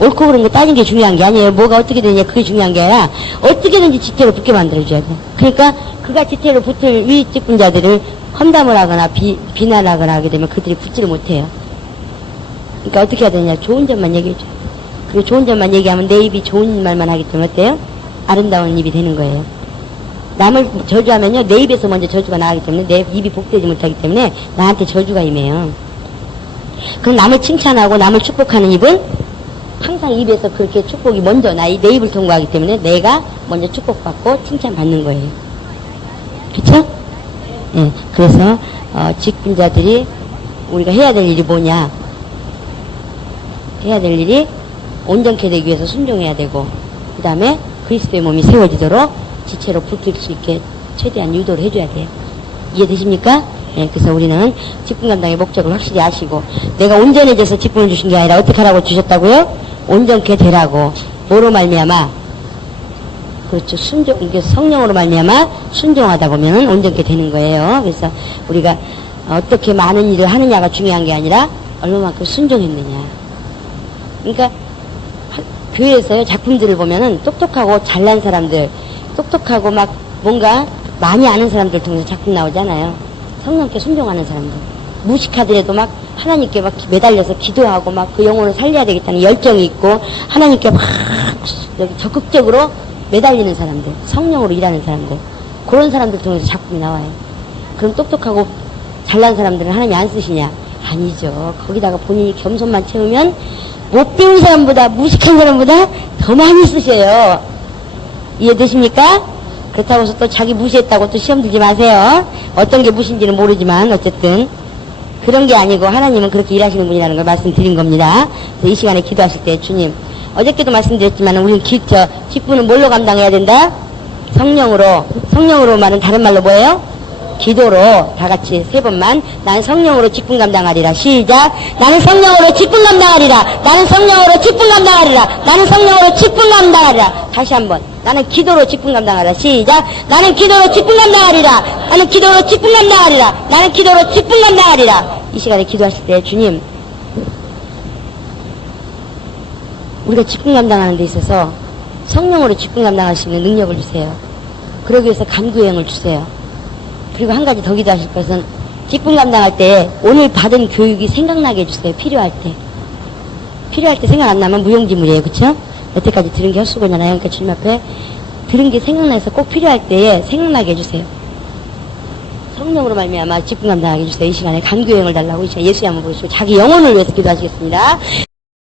옳고 그른 거 따지는 게 중요한 게 아니에요. 뭐가 어떻게 되느냐 그게 중요한 게 아니라 어떻게든지 지체로 붙게 만들어줘야 돼. 그러니까 그가 지체로 붙을 위 직분자들을 험담을 하거나 비난하거나 하게 되면 그들이 붙지를 못해요. 그러니까 어떻게 해야 되느냐, 좋은 점만 얘기해줘야 돼. 그리고 좋은 점만 얘기하면 내 입이 좋은 말만 하기 때문에 어때요? 아름다운 입이 되는 거예요. 남을 저주하면요, 내 입에서 먼저 저주가 나가기 때문에 내 입이 복되지 못하기 때문에 나한테 저주가 임해요. 그럼 남을 칭찬하고 남을 축복하는 입은 항상 입에서 그렇게 축복이 먼저 내 입을 통과하기 때문에 내가 먼저 축복받고 칭찬받는 거예요. 그쵸? 예. 그래서 직분자들이 우리가 해야 될 일이 뭐냐? 해야 될 일이 온전케 되기 위해서 순종해야 되고, 그 다음에 그리스도의 몸이 세워지도록 지체로 붙을 수 있게 최대한 유도를 해줘야 돼요. 이해되십니까? 예, 그래서 우리는 직분 감당의 목적을 확실히 아시고, 내가 온전해져서 직분을 주신 게 아니라 어떻게 하라고 주셨다고요? 온전케 되라고. 뭐로 말미암아? 그렇죠. 이게 성령으로 말미암아 순종하다 보면 온전케 되는 거예요. 그래서 우리가 어떻게 많은 일을 하느냐가 중요한 게 아니라 얼마만큼 순종했느냐. 그러니까 교회에서요, 작품들을 보면은 똑똑하고 잘난 사람들, 똑똑하고 막 뭔가 많이 아는 사람들 통해서 작품 나오잖아요. 성령께 순종하는 사람들. 무식하더라도 막 하나님께 막 매달려서 기도하고 막 그 영혼을 살려야 되겠다는 열정이 있고, 하나님께 막 적극적으로 매달리는 사람들, 성령으로 일하는 사람들, 그런 사람들 통해서 작품이 나와요. 그럼 똑똑하고 잘난 사람들은 하나님이 안 쓰시냐? 아니죠. 거기다가 본인이 겸손만 채우면 못 배운 사람보다, 무식한 사람보다 더 많이 쓰셔요. 이해되십니까? 그렇다고 해서 또 자기 무시했다고 또 시험 들지 마세요. 어떤 게 무시인지는 모르지만 어쨌든 그런 게 아니고 하나님은 그렇게 일하시는 분이라는 걸 말씀드린 겁니다. 이 시간에 기도하실 때 주님, 어저께도 말씀드렸지만 우리는 직분은 뭘로 감당해야 된다? 성령으로 말은 다른 말로 뭐예요? 기도로. 다 같이 3번만. 나는 성령으로 직분 감당하리라. 시작. 나는 성령으로 직분 감당하리라. 나는 성령으로 직분 감당하리라. 나는 성령으로 직분 감당하리라. 다시 한번. 나는 기도로 직분 감당하라. 시작. 나는 기도로 직분 감당하리라. 나는 기도로 직분 감당하리라. 나는 기도로 직분 감당하리라. 이 시간에 기도하실 때 주님, 우리가 직분 감당하는 데 있어서 성령으로 직분 감당할 수 있는 능력을 주세요. 그러기 위해서 간구형을 주세요. 그리고 한 가지 더 기도하실 것은 직분 감당할 때 오늘 받은 교육이 생각나게 해주세요. 필요할 때. 필요할 때 생각 안 나면 무용지물이에요. 그쵸? 여태까지 들은 게 헛수고잖아요. 그러니까 주님 앞에 들은 게 생각나서 꼭 필요할 때에 생각나게 해주세요. 성령으로 말미암아 직분 감당하게 해주세요. 이 시간에 간구형을 달라고 이 시간에 예수의 한번 부르시고 자기 영혼을 위해서 기도하시겠습니다.